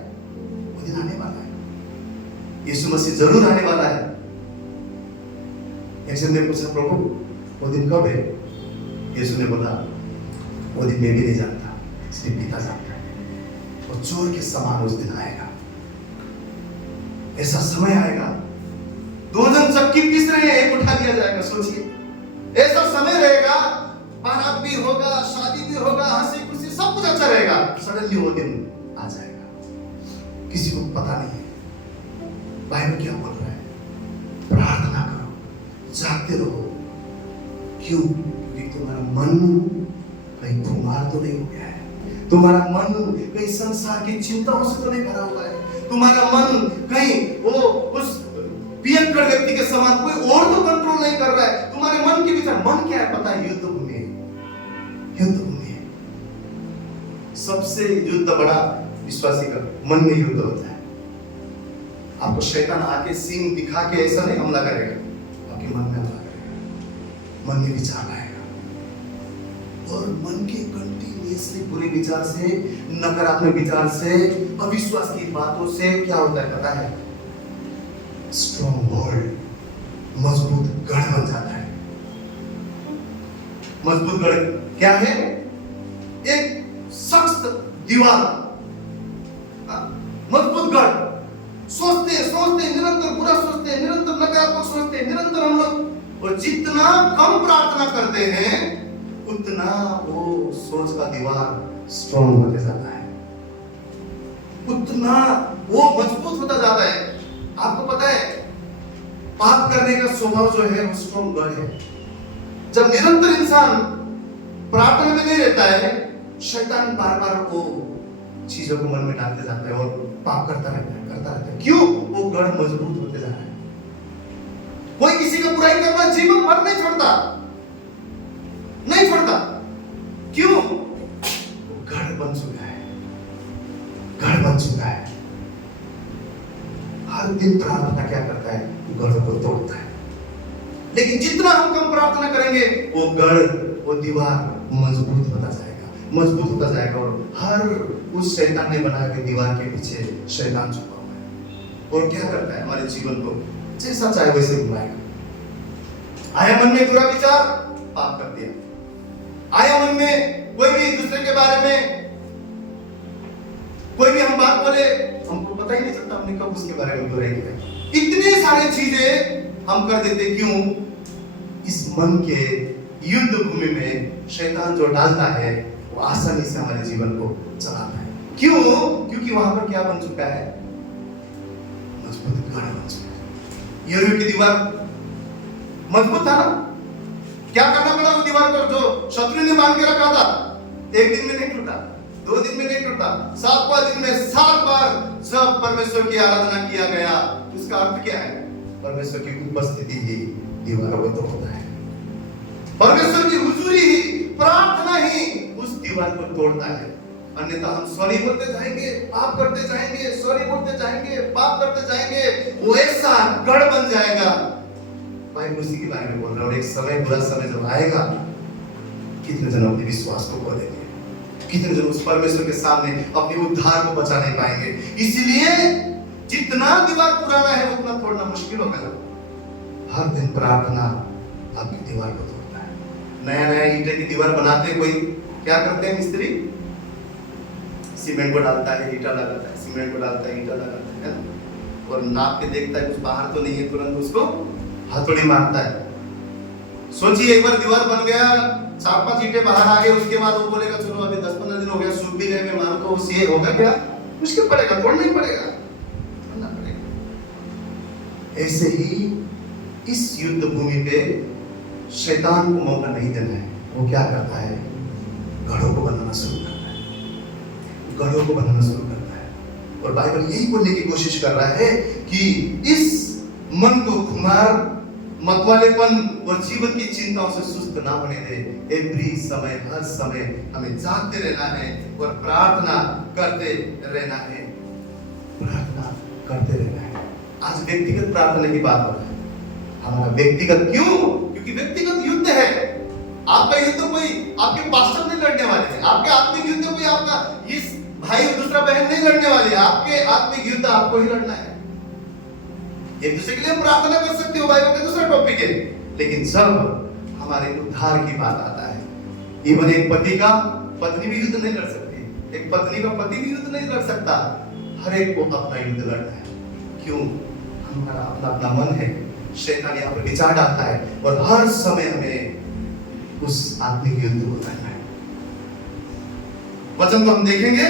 वो दिन आने वाला है। यीशु मसीह जरूर आने वाला है। एक जन ने पूछा, प्रभु वो दिन कब है? यीशु ने बोला, वो दिन मैं भी नहीं जानता, सिर्फ पिता जानता है। और चोर के समान उस दिन आएगा। ऐसा समय आएगा, दो जन चक्की पीस रहे हैं, एक उठा लिया जाएगा। सोचिए, ऐसा समय रहेगा, बारात भी होगा, शादी भी होगा, हंसी खुशी सब कुछ अच्छा रहेगा। सडनली वो दिन आ जाएगा, किसी को पता नहीं है। बाइबल क्या बोल रहा है? प्रार्थना करो, जागते रहो। क्यों? क्योंकि तुम्हारा मन कहीं खुमार तो नहीं हो गया है, तुम्हारा मन कहीं संसार की चिंताओं से तो नहीं भरा हुआ है, तुम्हारा मन कहीं वो उस पियक्कड़ व्यक्ति के समान कोई और तो कंट्रोल नहीं कर रहा है। तुम्हारे मन के भीतर मन क्या है पता है? युद्ध भूमि है, युद्ध भूमि है। सबसे युद्ध बड़ा विश्वासी का मन में युद्ध होता है। आपको शैतान आके सींग दिखा के ऐसा नहीं हमला करेगा, आपके मन में हमला करेगा, मन में विचार आएगा। और मन के कंटिन्यूअसली बुरे विचार से, नकारात्मक विचार से, अविश्वास की बातों से क्या होता है पता है? स्ट्रॉन्ग होल्ड, मजबूत गढ़ बन जाता है। मजबूत गढ़ क्या है? एक सख्त दीवार, मजबूत गढ़। सोचते निरंतर बुरा सोचते, निरंतर नकारात्मक सोचते, निरंतर हम लोग, और जितना कम प्रार्थना करते हैं उतना वो सोच का दीवार स्ट्रॉन्ग होते जाता है, उतना वो मजबूत होता जाता है। आपको पता है, पाप करने का स्वभाव जो है वो स्ट्रॉन्ग गढ़ है। जब निरंतर इंसान प्रार्थना में नहीं रहता है, शैतान बार बार वो चीजों को मन में डालते जाता है और पाप करता रहता है। क्यों? वो गढ़ मजबूत होते जा रहा है। कोई किसी का बुराई करना जीवन भर नहीं छोड़ता। क्यों? गढ़ बन चुका है। हर दिन प्रार्थना क्या करता है? गढ़ को तोड़ता है। लेकिन जितना हम कम प्रार्थना करेंगे, वो गढ़, वो दीवार मजबूत होता जाएगा और हर उस शैतान ने बनाया के दीवार के पीछे शैतान छुपा हुआ है। और क्या करता है? हमारे जीवन को जैसा चाहे वैसे घुमाएगा। आया मन में बुरा विचार, पाप कर दिया। आया मन में कोई भी दूसरे के बारे में कोई भी हम बात बोले, हमको पता ही नहीं चलता हमने कब उसके बारे में बुराई किया। इतने सारे चीजें हम कर देते। क्यों? इस मन के युद्ध भूमि में शैतान जो डालता है वो आसानी से हमारे जीवन को चलाता है। क्यों? क्योंकि वहां पर क्या बन चुका है? मजबूत गढ़ बन चुका है। यरीहो की दीवार मजबूत था ना? क्या करना पड़ा उस दीवार पर जो शत्रु ने बांध के रखा था? एक दिन में नहीं टूटा, 2 दिन में नहीं टूटा, 7वां दिन में 7 बार जब परमेश्वर की आराधना किया गया। उसका अर्थ क्या है? परमेश्वर की उपस्थिति ही दीवारों को तोड़ता है। परमेश्वर की हुजूरी ही, प्रार्थना ही उस दीवार को तोड़ता है। अन्यथा हम सॉरी बोलते जाएंगे, पाप करते जाएंगे, सॉरी बोलते जाएंगे, पाप करते जाएंगे, वो ऐसा गढ़ बन जाएगा। बाइबल उसी के बारे में बोल रहा है। और एक समय, बुरा समय जब आएगा, कितने जन अपने विश्वास को खो देंगे, कितने जन उस परमेश्वर के सामने अपने उद्धार को बचा नहीं पाएंगे। इसीलिए जितना दीवार पुराना है उतना तोड़ना मुश्किल होगा। हर दिन प्रार्थना आपकी दीवार को तोड़ता है। नया ईंटें की दीवार बनाते, कोई क्या करते हैं? मिस्त्री सीमेंट को डालता है, ईंटा लगाता है, सीमेंट को डालता है, ईंटा लगाता है ना? और नाप के देखता है कुछ बाहर तो नहीं है, तुरंत उसको हथौड़ी मारता है। सोचिए, एक बार दीवार बन गया, 4-5 ईंटें बाहर आ गए, उसके बाद वो बोलेगा चलो अभी 10-15 दिन हो गया, सूख भी गए, मैं मारूं तो उससे होगा क्या? मुश्किल पड़ेगा, तोड़ना ही पड़ेगा। ऐसे ही इस युद्ध भूमि पे शैतान को मौका नहीं देना है। वो क्या करता है? गढ़ों को बनाना शुरू करता है, गढ़ों को बनाना शुरू करता है। और बाइबल यही बोलने की कोशिश कर रहा है कि इस मन को खुमार, मतवालेपन और जीवन की चिंताओं से सुस्त ना होने दे। एवरी समय, हर समय हमें जागते रहना है और प्रार्थना करते रहना है, प्रार्थना करते रहना है। आज व्यक्तिगत प्रार्थना की बात हो रहा है, हमारा व्यक्तिगत। क्यों? क्योंकि व्यक्तिगत युद्ध है। आपका युद्ध कोई आपके पास्टर नहीं लड़ने वाले हैं, आपके आत्मिक युद्ध कोई आपका इस भाई और दूसरा बहन नहीं लड़ने वाली है, आपके आत्मिक युद्ध आपको ही लड़ना है। एक दूसरे के लिए प्रार्थना कर सकते हो, बाइबल का दूसरा टॉपिक है। लेकिन जब हमारे उद्धार की बात आता है, इवन एक पति का पत्नी भी युद्ध नहीं लड़ सकती, एक पत्नी का पति भी युद्ध नहीं लड़ सकता। हर एक को अपना युद्ध लड़ना है। क्यों? हमारा अपना अपना मन है, शैतान यहाँ पर विचार डालता है और हर समय हमें उस आत्मिक युद्ध को लड़ना है। वचन को हम देखेंगे,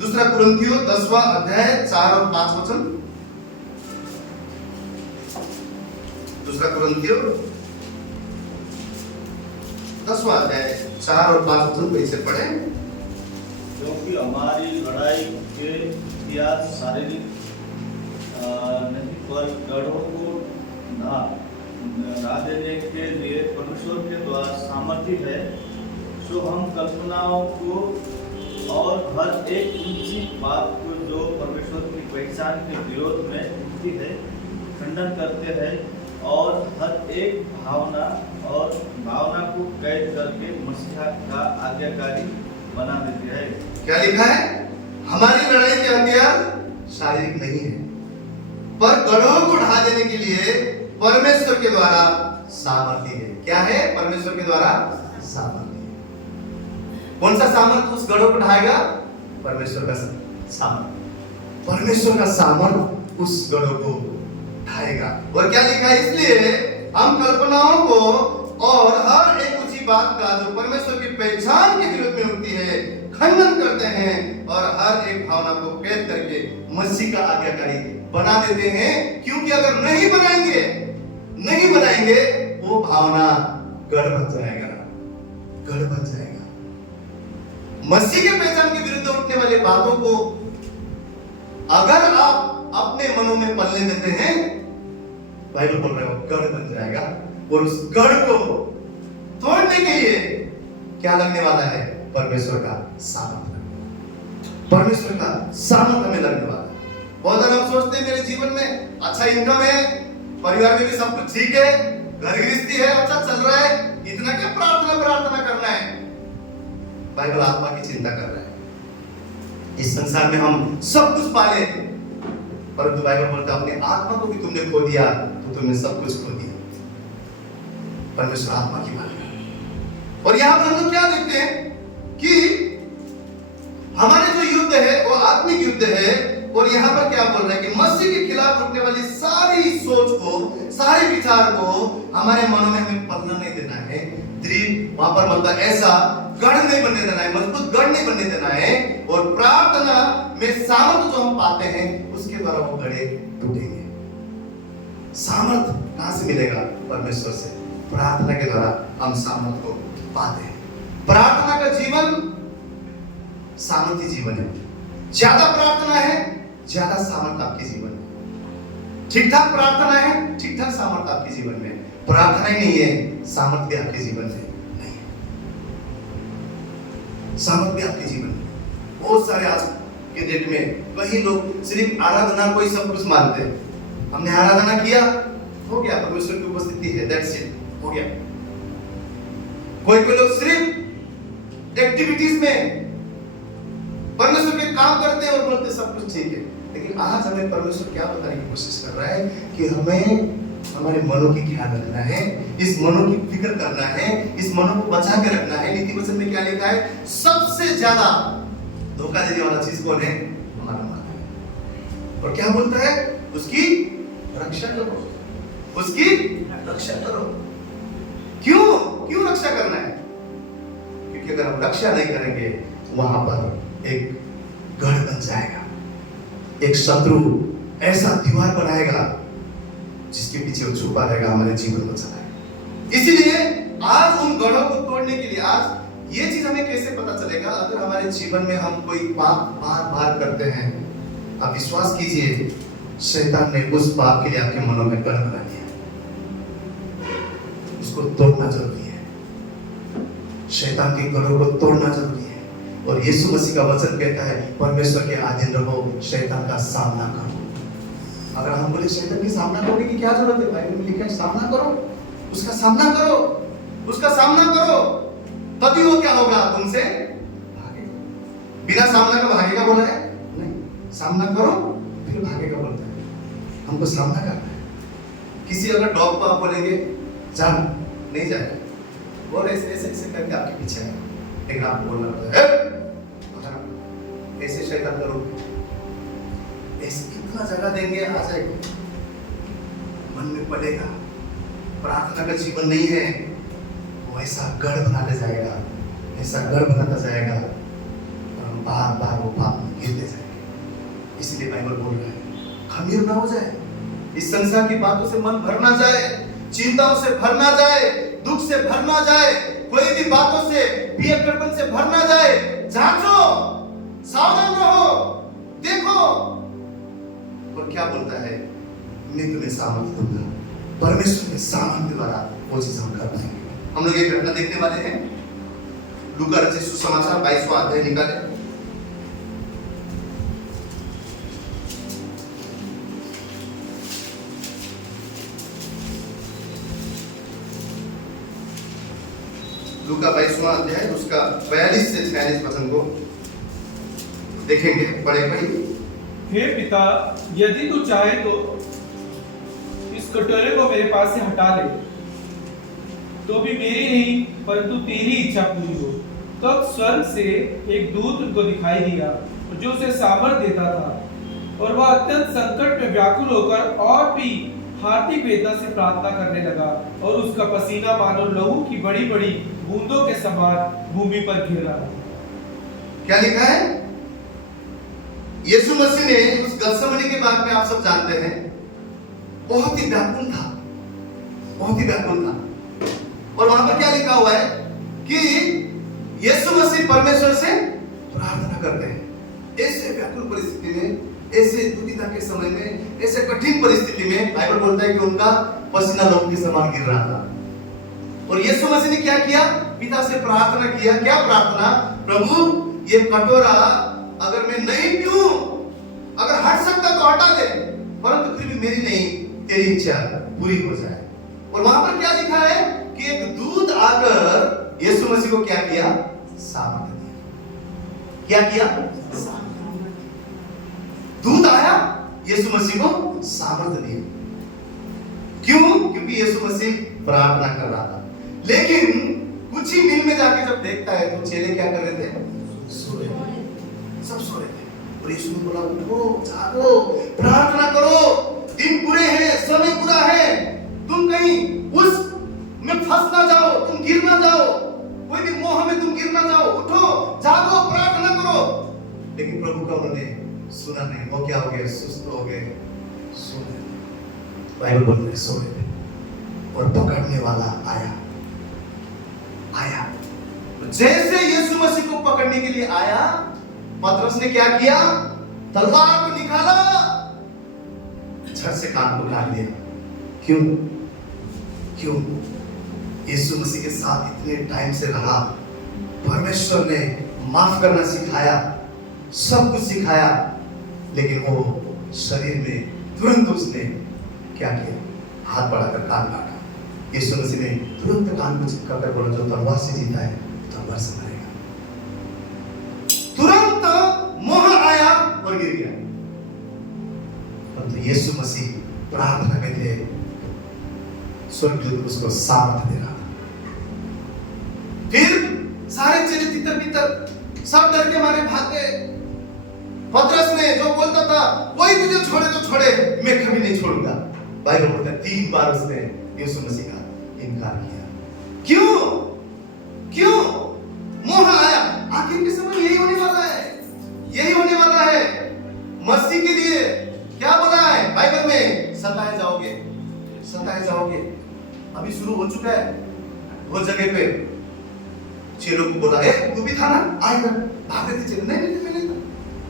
दूसरा कुरिन्थियों 10वां अध्याय 4 और 5 वचन। दूसरा कुरिन्थियों 10वां अध्याय 4 और 5 वचन को इसे पढ़ें। क्योंकि हमारी लड़ाई के हथियार शारीरिक नहीं पर गढ़ों को ढा देने के लिए परमेश्वर के द्वारा सामर्थ्य है। सो हम कल्पनाओं को और हर एक ऊंची बात को जो परमेश्वर की पहचान के विरोध में उठती है खंडन करते हैं और हर एक भावना को कैद करके मसीहा का आज्ञाकारी बना देते हैं। क्या लिखा है? हमारी लड़ाई के हथियार शारीरिक नहीं है, पर गढ़ों को ढा देने के लिए परमेश्वर के द्वारा सामर्थ्य है। क्या है? परमेश्वर के द्वारा सामर्थ्य है। कौन सा सामर्थ्य उस गढ़ों को ढाएगा? परमेश्वर का सामर्थ्य। परमेश्वर का सामर्थ्य उस गढ़ों को ढाएगा। और क्या लिखा है? इसलिए हम कल्पनाओं को और हर एक ऊंची बात का जो परमेश्वर की पहचान के विरुद्ध में उठती है खंडन करते हैं और हर एक भावना को कैद करके मसीह का आज्ञाकारी बना देते हैं। क्योंकि अगर नहीं बनाएंगे वो भावना गढ़ बन जाएगा, गढ़ बन जाएगा। मसीह के पहचान के विरुद्ध उठने वाली बातों को अगर आप अपने मनों में पलने देते हैं, बाइबल बोल रहे हो, गढ़ बन जाएगा। और उस गढ़ को तोड़ने के लिए क्या लगने वाला है? परमेश्वर का सामर्थ्य। परमेश्वर का सामर्थ्य हमें लगने वाला है। बहुत बार हम सोचते हैं मेरे जीवन में अच्छा इनकम है, परिवार में भी सब कुछ ठीक है, घर गृहस्थी है, अच्छा चल रहा है, इतना क्या प्रार्थना करना है। बाइबल आत्मा की चिंता कर रहा है। इस संसार में हम सब कुछ पाले, परंतु बाइबल बोलता है अपने आत्मा को भी तुमने खो दिया तो तुमने सब कुछ खो दिया। परमेश्वर आत्मा की बात है। और यहां पर हम लोग क्या देखते हैं कि हमारे जो युद्ध है वो आत्मिक युद्ध है। और यहाँ पर क्या बोल रहा है कि मसीह के खिलाफ उठने वाली सारी सोच को, सारे विचार को हमारे मनों में हमें पलना नहीं देना है। दृढ़ वहां पर मतलब ऐसा गढ़ नहीं बनने देना है, मजबूत गढ़ नहीं बनने देना है। और प्रार्थना में सामर्थ जो हम पाते हैं उसके द्वारा वो गढ़े टूटेंगे। सामर्थ कहां से मिलेगा? परमेश्वर से। प्रार्थना के द्वारा हम सामर्थ को पाते हैं। प्रार्थना का जीवन सामर्थ्य जीवन है। ज्यादा प्रार्थना है, ज्यादा सामर्थ आपके जीवन में। ठीक ठाक प्रार्थना है, ठीक ठाक सामर्थ आपके जीवन में। प्रार्थना ही नहीं है, सामर्थ भी आपके जीवन में नहीं है। सामर्थ भी आपके जीवन में। बहुत सारे आज के डेट में कई लोग सिर्फ आराधना को ही सब कुछ मानते हैं। हमने आराधना किया, हो गया, परमेश्वर की उपस्थिति है, दैट्स इट, हो गया। कोई लोग सिर्फ एक्टिविटीज में परमेश्वर के काम करते हैं और बोलते सब कुछ ठीक है। लेकिन आज हमें परमेश्वर क्या बताने की कोशिश कर रहा है कि हमें हमारे मनों की ख्याल रखना है, इस मनों की फिक्र करना है, इस मनों को बचा के रखना है। नीति वचन में क्या लिखा है? सबसे ज्यादा धोखा देने वाला चीज कौन है? हमारा मन है। और क्या बोलता है? उसकी रक्षा करो, उसकी रक्षा करो। क्यों रक्षा करना है? क्योंकि अगर हम रक्षा नहीं करेंगे वहां पर एक गढ़ बन जाएगा, एक शत्रु ऐसा दीवार बनाएगा जिसके पीछे वो छुपा रहेगा, हमारे जीवन को चलाएगा। इसीलिए आज उन गढ़ों को तोड़ने के लिए, आज ये चीज हमें कैसे पता चलेगा? अगर हमारे जीवन में हम कोई पाप बार बार करते हैं, आप विश्वास कीजिए शैतान ने उस पाप के लिए आपके मनों में गढ़ बना दिया। उसको तोड़ना जरूरी है, शैतान के गढ़ों को तोड़ना जरूरी है। और यीशु मसीह का वचन कहता है परमेश्वर के अधीन रहो, शैतान का सामना करो। अगर हम बोले शैतान की सामना करने की क्या जरूरत है? बाइबल में लिखा है सामना करो, उसका सामना करो, उसका सामना करो, तभी वो क्या होगा? तुमसे भागेगा। बिना सामना का भागेगा बोला है? नहीं, सामना करो फिर भागेगा बोलता है। हमको सामना करना है। किसी अगर डॉग को आप बोलेंगे जा, नहीं जाएगा, वो ऐसे ऐसे ऐसे करके आपके पीछे आएगा, लेकिन आपको बोलना पड़ेगा ऐसे शैतान करो, ऐसे कितना जगह देंगे आ जाएगा, मन में पड़ेगा। प्रार्थना का जीवन नहीं है, वो ऐसा गढ़ बना ले जाएगा, ऐसा गढ़ बनाता जाएगा और हम बार बार वो पाप में गिरते जाएंगे। इसलिए बाइबल बोल रहा है खमीर ना हो जाए, इस संसार की बातों से मन भर ना जाए, चिंताओं से भर ना जाए, दुख से भर ना जाए, कोई भी बातों से, पियक्कड़पन से भर ना जाए। जांचो, सावधान रहो, देखो। और क्या बोलता है? मैं तुम्हें सामर्थ्य दूंगा। परमेश्वर के सामर्थ्य द्वारा वो चीज हम कर पाएंगे। हम लोग एक घटना देखने वाले हैं, लूका रचित सुसमाचार 22वां अध्याय निकाले। लूका 22वां अध्याय उसका 42 से 46 वचन को देखेंगे। पढ़े पढ़िए। हे पिता, यदि तू चाहे तो इस कटोरे को मेरे पास से हटा ले, तो भी मेरी नहीं परंतु तेरी इच्छा पूरी हो। तब स्वर्ग से एक दूत उनको दिखाई दिया जो उसे सामर्थ देता था, और वह अत्यंत संकट में व्याकुल होकर और भी हार्दिक वेदना से प्रार्थना करने लगा, और उसका पसीना मानो लहू की बड़ी बड़ी बूंदों के समान भूमि पर गिर रहा था। क्या लिखा है? यीशु मसीह ने उस गत्सेमनी के बारे में आप सब जानते हैं, बहुत ही व्याकुल था, बहुत ही व्याकुल था। और वहां पर क्या लिखा हुआ है कि यीशु मसीह परमेश्वर से प्रार्थना करते हैं। ऐसे व्याकुल परिस्थिति में, ऐसे दुविधा के समय में, ऐसे कठिन परिस्थिति में बाइबल बोलता है कि उनका पसीना लहू के समान गिर रहा था। और यीशु मसीह ने क्या किया? पिता से प्रार्थना किया। क्या प्रार्थना? प्रभु ये कटोरा अगर मैं नहीं पीऊं, अगर हट सकता तो हटा दे, परंतु फिर भी मेरी नहीं तेरी इच्छा पूरी हो जाए। और वहां पर क्या लिखा है कि एक दूत आकर यीशु मसीह को क्या किया? सामर्थ्य दिया। क्या किया? दूत आया, यीशु मसीह को सामर्थ्य दिया। क्यों? क्योंकि यीशु मसीह प्रार्थना कर रहा था। लेकिन कुछ ही मिल में जाके जब देखता है तो चेले क्या कर रहे थे? सो रहे थे, सब सो रहे थे। और यीशु ने बोला उठो, जागो, प्रार्थना करो, दिन बुरे हैं, समय बुरा है, तुम कहीं उस में फंस ना जाओ, तुम गिर ना जाओ, कोई भी मोह में तुम गिर ना जाओ, उठो, जागो, प्रार्थना करो। लेकिन प्रभु का उन्होंने सुना नहीं। वो क्या हो गए? सुस्त हो गए, सो गए। बाइबल बोलते हैं सो गए। और पकड़ने वाला आया। जैसे यीशु मसीह को पकड़ने के लिए आया, पतरस ने क्या किया? तलवार को निकाला, झट से कान को काट दिया। क्यों? क्यों? यीशु मसीह के साथ इतने टाइम से रहा, परमेश्वर ने माफ करना सिखाया, सब कुछ सिखाया, लेकिन वो शरीर में तुरंत उसने क्या किया? हाथ बढ़ाकर कान काटा। यीशु मसीह ने तुरंत कान को चिपका कर बोला जो तलवार से जीता है तलवार से मरेगा। तुरंत मोह आया और गिर गया। परंतु यीशु मसीह प्रार्थना करते थे, स्वर्गदूत उसको सामर्थ्य दे रहा था। फिर सारे चेले तितर बितर सब डर के मारे भागे। पतरस ने जो बोलता था कोई तुझे छोड़े तो छोड़े, मैं कभी नहीं छोड़ूंगा। बाइबल बोलता है 3 बार उसने यीशु मसीह का इनकार किया। क्यों? क्यों? मोह आया। आखिर के समय यही होने वाला है, यही होने वाला है। मसीह के लिए क्या बोला है बाइबल में? सताए जाओगे, सताए जाओगे। अभी शुरू हो चुका है वो जगह हुए चेलों को बोला, ए तू भी था ना, आ इधर। भाग रहे थे चेले, नहीं नहीं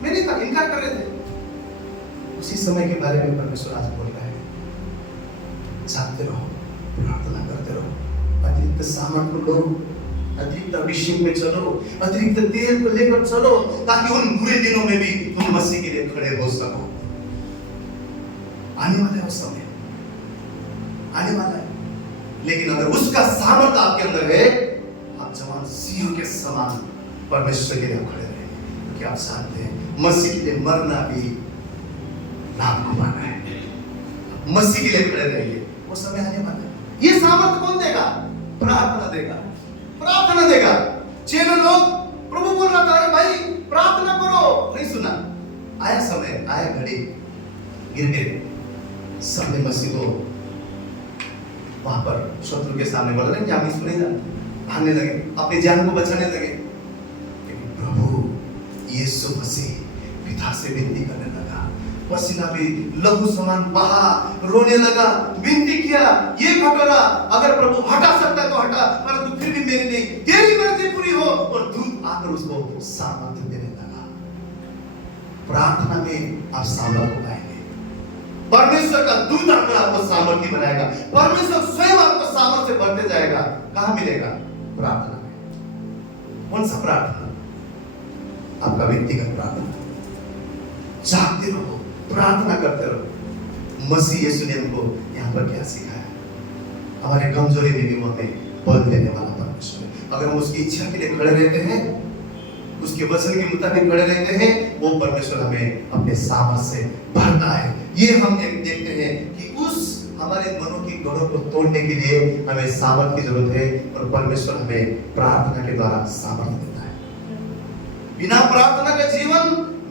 मैं नहीं था, इनकार कर रहे थे। उसी समय के बारे में परमेश्वर आज बोल रहा है, जागते रहो, प्रार्थना करते रहो, अतिरिक्त सामर्थ्य लो, अतिरिक्त अभिषेक में चलो, अतिरिक्त तेल को लेकर चलो, ताकि उन बुरे दिनों में भी तुम मसीह के लिए खड़े हो सको। आने वाला है वो समय, आने वाला है, लेकिन अगर उसका सामर्थ्य आपके अंदर है, आप जवान सिंह के समान परमेश्वर के लिए खड़े रहेंगे। क्योंकि आप जानते हैं मसीह के लिए मरना भी लाभ कमाना है। मसीह के लिए खड़े रहिए, वो समय आने वाला है। ये सामर्थ्य कौन देगा? प्रार्थना देगा, प्रार्थना देगा। चेले लोग, प्रभु बोल रहा था, भाई प्रार्थना करो, नहीं सुना। आया समय, आया घड़ी, गिर गए। सबने मसीह को वहां पर शत्रु के सामने बोला, नहीं हम इसको नहीं जानते, भागने लगे, अपनी जान को बचाने लगे। लेकिन प्रभु यीशु मसीह पिता से विनती करने लगा, पसीना भी लहू समान बहा, रोने लगा, विनती किया, ये कटोरा अगर प्रभु हटा सकता है तो हटा, परंतु फिर भी मेरी नहीं, तेरी मर्जी पूरी हो। और दूत आकर उसको सामर्थ्य देने लगा। प्रार्थना में आप सामर्थ्य पाएंगे। परमेश्वर का दूत आकर आपको सामर्थ्य बनाएगा। परमेश्वर स्वयं आपको सामर्थ्य बढ़ते जाएगा। कहां मिलेगा? प्रार्थना में। कौन सा प्रार्थना? आपका व्यक्तिगत प्रार्थना। जागते रहो, प्रार्थना करते रहो। मसीह यीशु ने हमको यहाँ पर क्या सिखाया? हमारे कमजोरी में भी वो हमें बल देने वाला परमेश्वर है। अगर हम उसकी इच्छा के लिए खड़े रहते हैं, उसके वचन के मुताबिक खड़े रहते हैं, वो परमेश्वर हमें अपने सामर्थ्य से भरता है। ये हम देखते हैं कि उस हमारे मनों की गढ़ों को तोड़ने के लिए हमें सामर्थ्य की जरूरत है, और परमेश्वर हमें प्रार्थना के द्वारा सामर्थ्य देता है। बिना प्रार्थना का जीवन,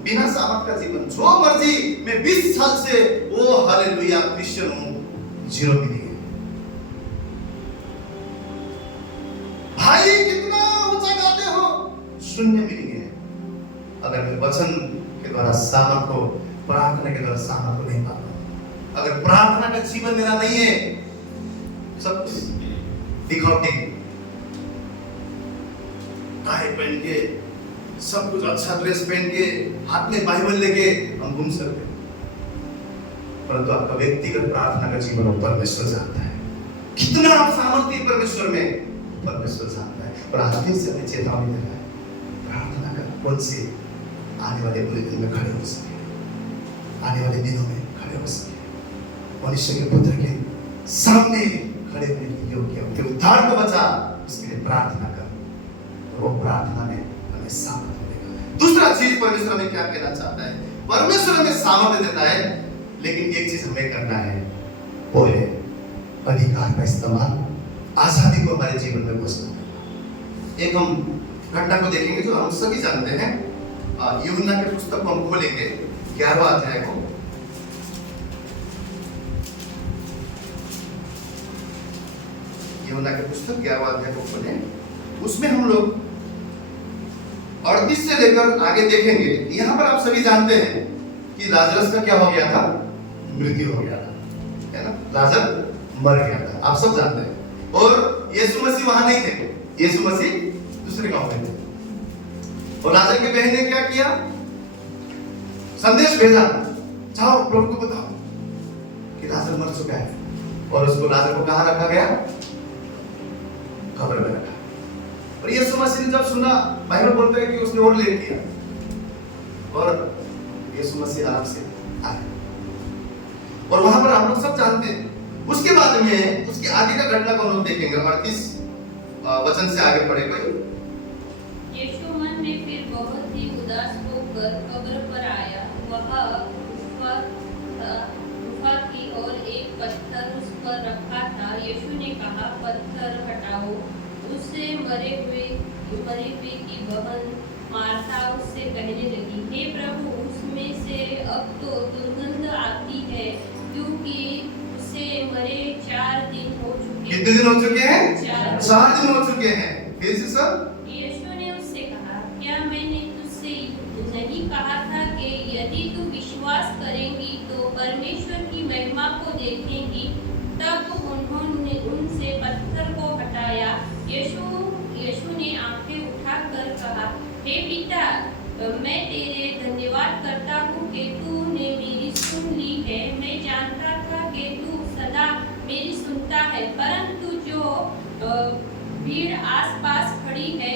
बिना सामर्थ्य का जीवन, जो मर्जी मैं 20 साल से वो हालेलुया क्रिश्चियन हूं, जीरो भी नहीं है। भाई कितना ऊंचा गाते हो, शून्य भी नहीं है। अगर मैं वचन के द्वारा सामर्थ्य को, प्रार्थना के द्वारा सामर्थ्य को नहीं पाता, अगर प्रार्थना का जीवन मेरा नहीं है, सब दिखावटी, टाई पहन के, सब कुछ अच्छा ड्रेस पहन के, हाथ में बाइबल लेके हम घूम सकते हैं, परंतु आपका व्यक्तिगत प्रार्थना का जीवन वो परमेश्वर जानता है। कितना आप सामर्थ्य परमेश्वर में, परमेश्वर जानता है। और आज फिर से हमें चेतावनी दे रहा है, प्रार्थना कर, कौन से आने वाले बुरे दिन में खड़े हो सके, आने वाले दिनों में खड़े हो सके, मनुष्य के पुत्र के सामने खड़े होने के योग्य, उनके उद्धार को बचा, उसके लिए प्रार्थना कर, और वो प्रार्थना में हमें सामर्थ्य देगा। दूसरा चीज परमेश्वर हमें क्या कहना चाहता है? परमेश्वर हमें सामर्थ्य देता है, लेकिन एक चीज हमें करना है, वो है अधिकार का इस्तेमाल, आजादी को हमारे जीवन में घोषणा करना। एक हम घटना को देखेंगे जो हम सभी जानते हैं। यूहन्ना के पुस्तक को हम खोलेंगे, 11वां अध्याय को। यूहन्ना के पुस्तक 11वां अध्याय को खोलें। उसमें हम लोग 38 से लेकर आगे देखेंगे। यहाँ पर आप सभी जानते हैं कि लाजरस का क्या हो गया था? मृत्यु हो गया था, है ना? लाजर मर गया था, आप सब जानते हैं। और यीशु मसीह वहां नहीं थे, यीशु मसीह दूसरे गांव में थे। और लाजर की बहन ने क्या किया? संदेश भेजा, जाओ प्रभु को बताओ कि लाजर मर चुका है। और उसको, लाजर को कहां रखा गया? कब्र में रखा। और यीशु मसीह ने जब सुना, बाइबल बोलता है कि उसने और लेट किया, और यीशु मसीह आराम से आए। और वहां पर हम लोग सब जानते हैं। उसके बाद में उसके आगे का घटना को हम लोग देखेंगे। 38 वचन से आगे पढ़े कोई। यीशु मन में फिर बहुत ही उदास होकर कब्र पर आया। वहाँ गुफा थी और एक पत्थर उस पर रखा था। यीशु ने कहा, पत्थर हटाओ। उससे मरे हुए की बहन मार्था उससे कहने लगी, हे प्रभु, उसमें से अब तो दुर्गंध आती है, क्योंकि उसे मरे 4 दिन हो चुके। कितने दिन हो चुके हैं? 4 दिन हो चुके हैं। फिर से सब, यीशु ने उससे कहा, क्या मैंने तुझसे नहीं कहा था कि यदि तू विश्वास करेंगी तो परमेश्वर की महिमा को देखेंगी? तब उन्होंने उनसे पत्थर को हटाया। यीशु हे पिता, मैं तेरे धन्यवाद करता हूँ कि तूने मेरी सुन ली है। मैं जानता था कि तू सदा मेरी सुनता है, परंतु जो भीड़ आसपास खड़ी है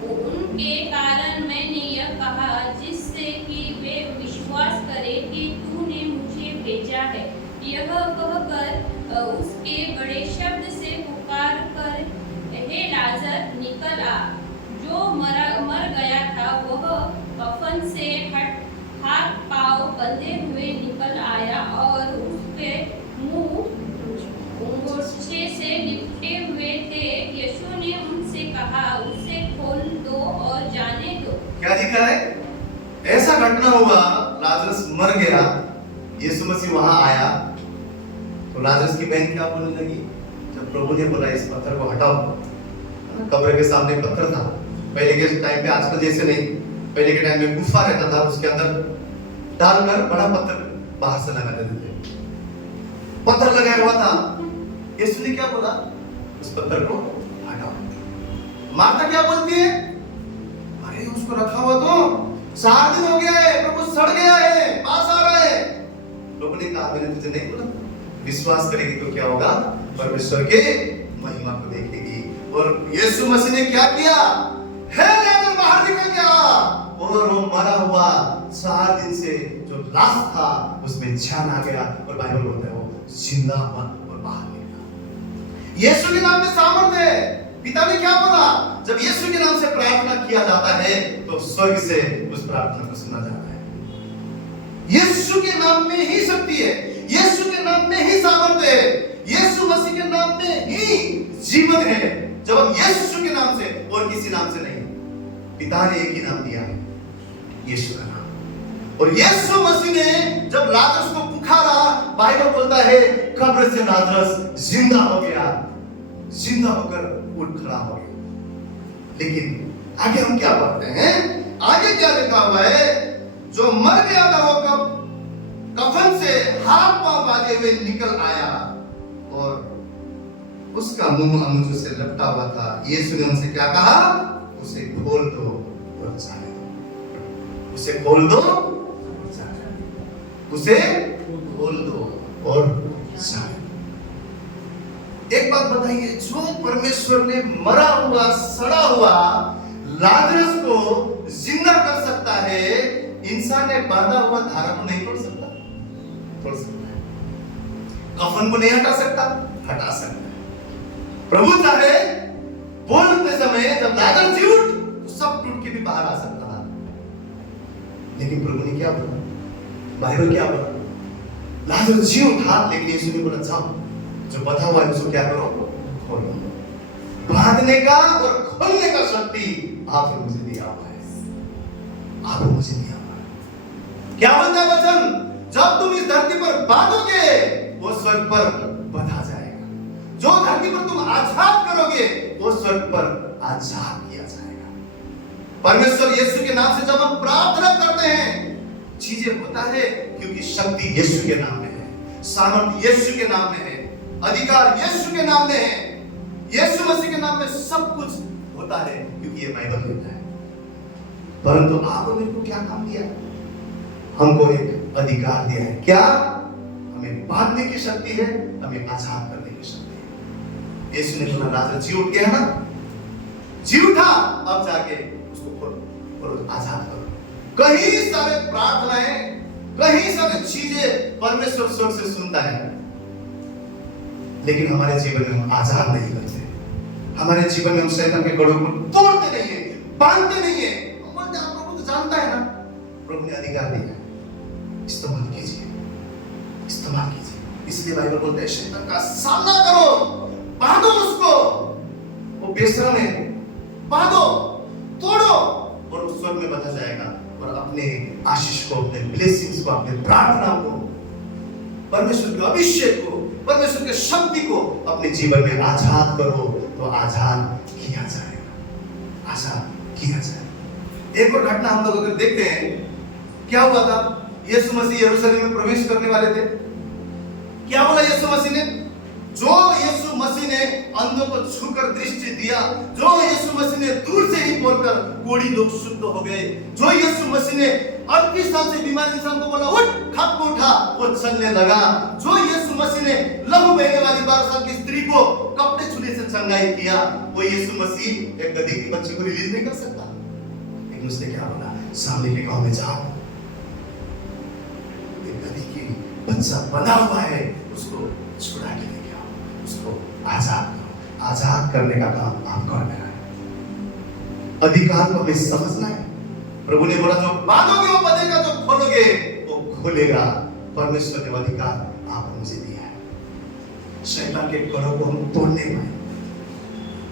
उनके कारण मैंने यह कहा, जिससे कि वे विश्वास करें कि तूने मुझे भेजा है। यह कहकर उसके बड़े शब्द से पुकार कर, हे लाजर, निकल आ। जो मर गया था वह कफन से हाथ पांव बंधे हुए निकल आया और उसके मुंह अंगूठे से लिपटे हुए थे। यीशु ने उनसे कहा, उसे खोल दो और जाने दो। क्या लिखा है? ऐसा घटना हुआ, लाजरस मर गया, यीशु मसीह वहां आया, तो लाजरस की बहन क्या बोलने लगी? जब प्रभु ने बोला इस पत्थर को हटाओ, कब्र के सामने पत्थर था, पहले के टाइम पे आजकल जैसे नहीं, पहले के टाइम में गुफा रहता था, उसके अंदर डालकर बड़ा पत्थर बाहर से लगा देते थे। पत्थर लगाया हुआ था, यीशु ने क्या बोला? उस पत्थर को हटाओ। माता क्या बोलती है? अरे उसको रखा हुआ तो 4 दिन हो गया है, प्रभु सड़ गया है, पास आ रहा है। लोगों ने कहा, मैंने तुझे नहीं बोला? विश्वास करेगी तो क्या होगा? परमेश्वर के महिमा को देखेगी। और यीशु मसीह ने क्या किया? है लाजर बाहर निकल गया, और वो मरा हुआ 4 दिन से जो लाश था उसमें जान आ गया, और बाइबल बोलता है वो जिंदा हुआ और बाहर निकला। यीशु के नाम में सामर्थ है। पिता ने क्या बोला? जब यीशु के नाम से प्रार्थना किया जाता है तो स्वर्ग से उस प्रार्थना को सुना जाता है। यीशु के नाम में ही शक्ति है, यीशु के नाम में ही सामर्थ है, यीशु मसीह के नाम में ही जीवन है। जब हम यीशु के नाम से और किसी नाम से नहीं, पिता ने एक ही नाम दिया है, यीशु का नाम। और यीशु मसीह ने जब लाजरस को पुकारा, बाइबल बोलता है कब्र से लाजरस जिंदा हो गया, जिंदा होकर उठ खड़ा हो गया। लेकिन आगे हम क्या पढ़ते हैं? आगे क्या लिखा हुआ है? जो मर गया था वो कफन से हाथ पांव बांधे हुए निकल आया, और उसका मुंह अंगूठे से लपटा हुआ था। यीशु ने उनसे क्या कहा? उसे खोल दो और जाने दो। उसे खोल दो, उसे खोल दो और जाने दो। एक बात बताइए, जो परमेश्वर ने मरा हुआ सड़ा हुआ लाजरस को जिंदा कर सकता है, इंसान ने बांधा हुआ धारा को नहीं तोड़ सकता? तोड़ सकता है। कफन को नहीं हटा सकता? हटा सकता है। प्रभु चाहे बोलते समय जब लाजर जी उठ, तो सब टूट के भी बाहर आ सकता था, लेकिन प्रभु ने क्या बोला? बाइबल क्या बोला? लाजर जी उठा, लेकिन यीशु ने बोला जाओ, जो बता हुआ है उसको क्या करो? खोलो। बांधने का और खोलने का शक्ति आपने मुझे दिया हुआ है, आपने मुझे दिया हुआ है। क्या बोलता है वचन? जब तुम इस धरती पर बांधोगे वो स्वर्ग पर बंधा जाएगा, जो धरती पर तुम आजाद करोगे वो स्वर्ग पर आजाद किया जाएगा। परमेश्वर यीशु के नाम से जब हम प्रार्थना करते हैं, चीजें होता है, क्योंकि शक्ति यीशु के नाम में है, सामर्थ यीशु के नाम में है, अधिकार यीशु के नाम में है, यीशु मसीह के नाम में सब कुछ होता है, क्योंकि ये बाइबल कहता है। परंतु आपने मेरे को क्या काम दिया? हमको एक अधिकार दिया है। क्या? हमें बांधने की शक्ति है, हमें आजाद करने की शक्ति है। यीशु ने बोला लाजर जी उठ गया ना, जी उठा, अब जाके उसको खोलो और आजाद करो। कहीं सारे प्रार्थनाएं, कहीं सारे चीजें परमेश्वर स्वर्ग से सुनता है, लेकिन हमारे जीवन में हम आजाद नहीं करते। हमारे जीवन में हम शैतान के गढ़ों को तोड़ते नहीं है, बांधते नहीं है। हम बोलते हैं प्रभु तो जानता है ना, प्रभु ने अधिकार दिया है, इस्तेमाल कीजिए, इस्तेमाल कीजिए। इसलिए बाइबल बोलता है शैतान का सामना करो, बांधो उसको, वो बेशर्म है, बांधो, तोड़ो, और उस स्वर्ग में बंधा जाएगा। और अपने आशीष को, अपने ब्लेसिंग्स को, अपने प्रार्थना को, परमेश्वर के अभिषेक को, परमेश्वर के शक्ति को अपने जीवन में आजाद करो, तो आजाद किया जाएगा, आजाद किया जाएगा। एक और घटना हम लोग अगर देखते हैं, क्या हुआ था? यीशु मसीह यरूशलेम में प्रवेश करने वाले थे। क्या बोला यीशु मसीह ने? जो यीशु मसीह ने अंधों को छूकर दृष्टि दिया, जो यीशु मसीह ने दूर से ही बोलकर कोढ़ी लोग शुद्ध हो गए, जो यीशु मसीह ने 38 साल से बीमार इंसान को बोला उठ, खप को उठा, वो चलने लगा, जो यीशु मसीह ने लहू बहने वाली 12 साल की स्त्री को कपड़े छूने से चंगाई किया, वो यीशु मसीह एक गधी की बच्ची को रिलीज नहीं कर सकता। लेकिन उसने क्या बोला, सामने के गांव में जाओ, एक गधी की बच्चा बना हुआ है, उसको छुड़ा के लेके आओ, उसको आजाद करो। आजाद करने का काम आपका और मेरा है। अधिकार को हमें समझना है। प्रभु ने बोला जो मांगोगे वो बनेगा, जो खोलोगे वो खोलेगा। परमेश्वर ने अधिकार आप मुझे दिया है। शैतान के गढ़ों को हम तोड़ने पाए,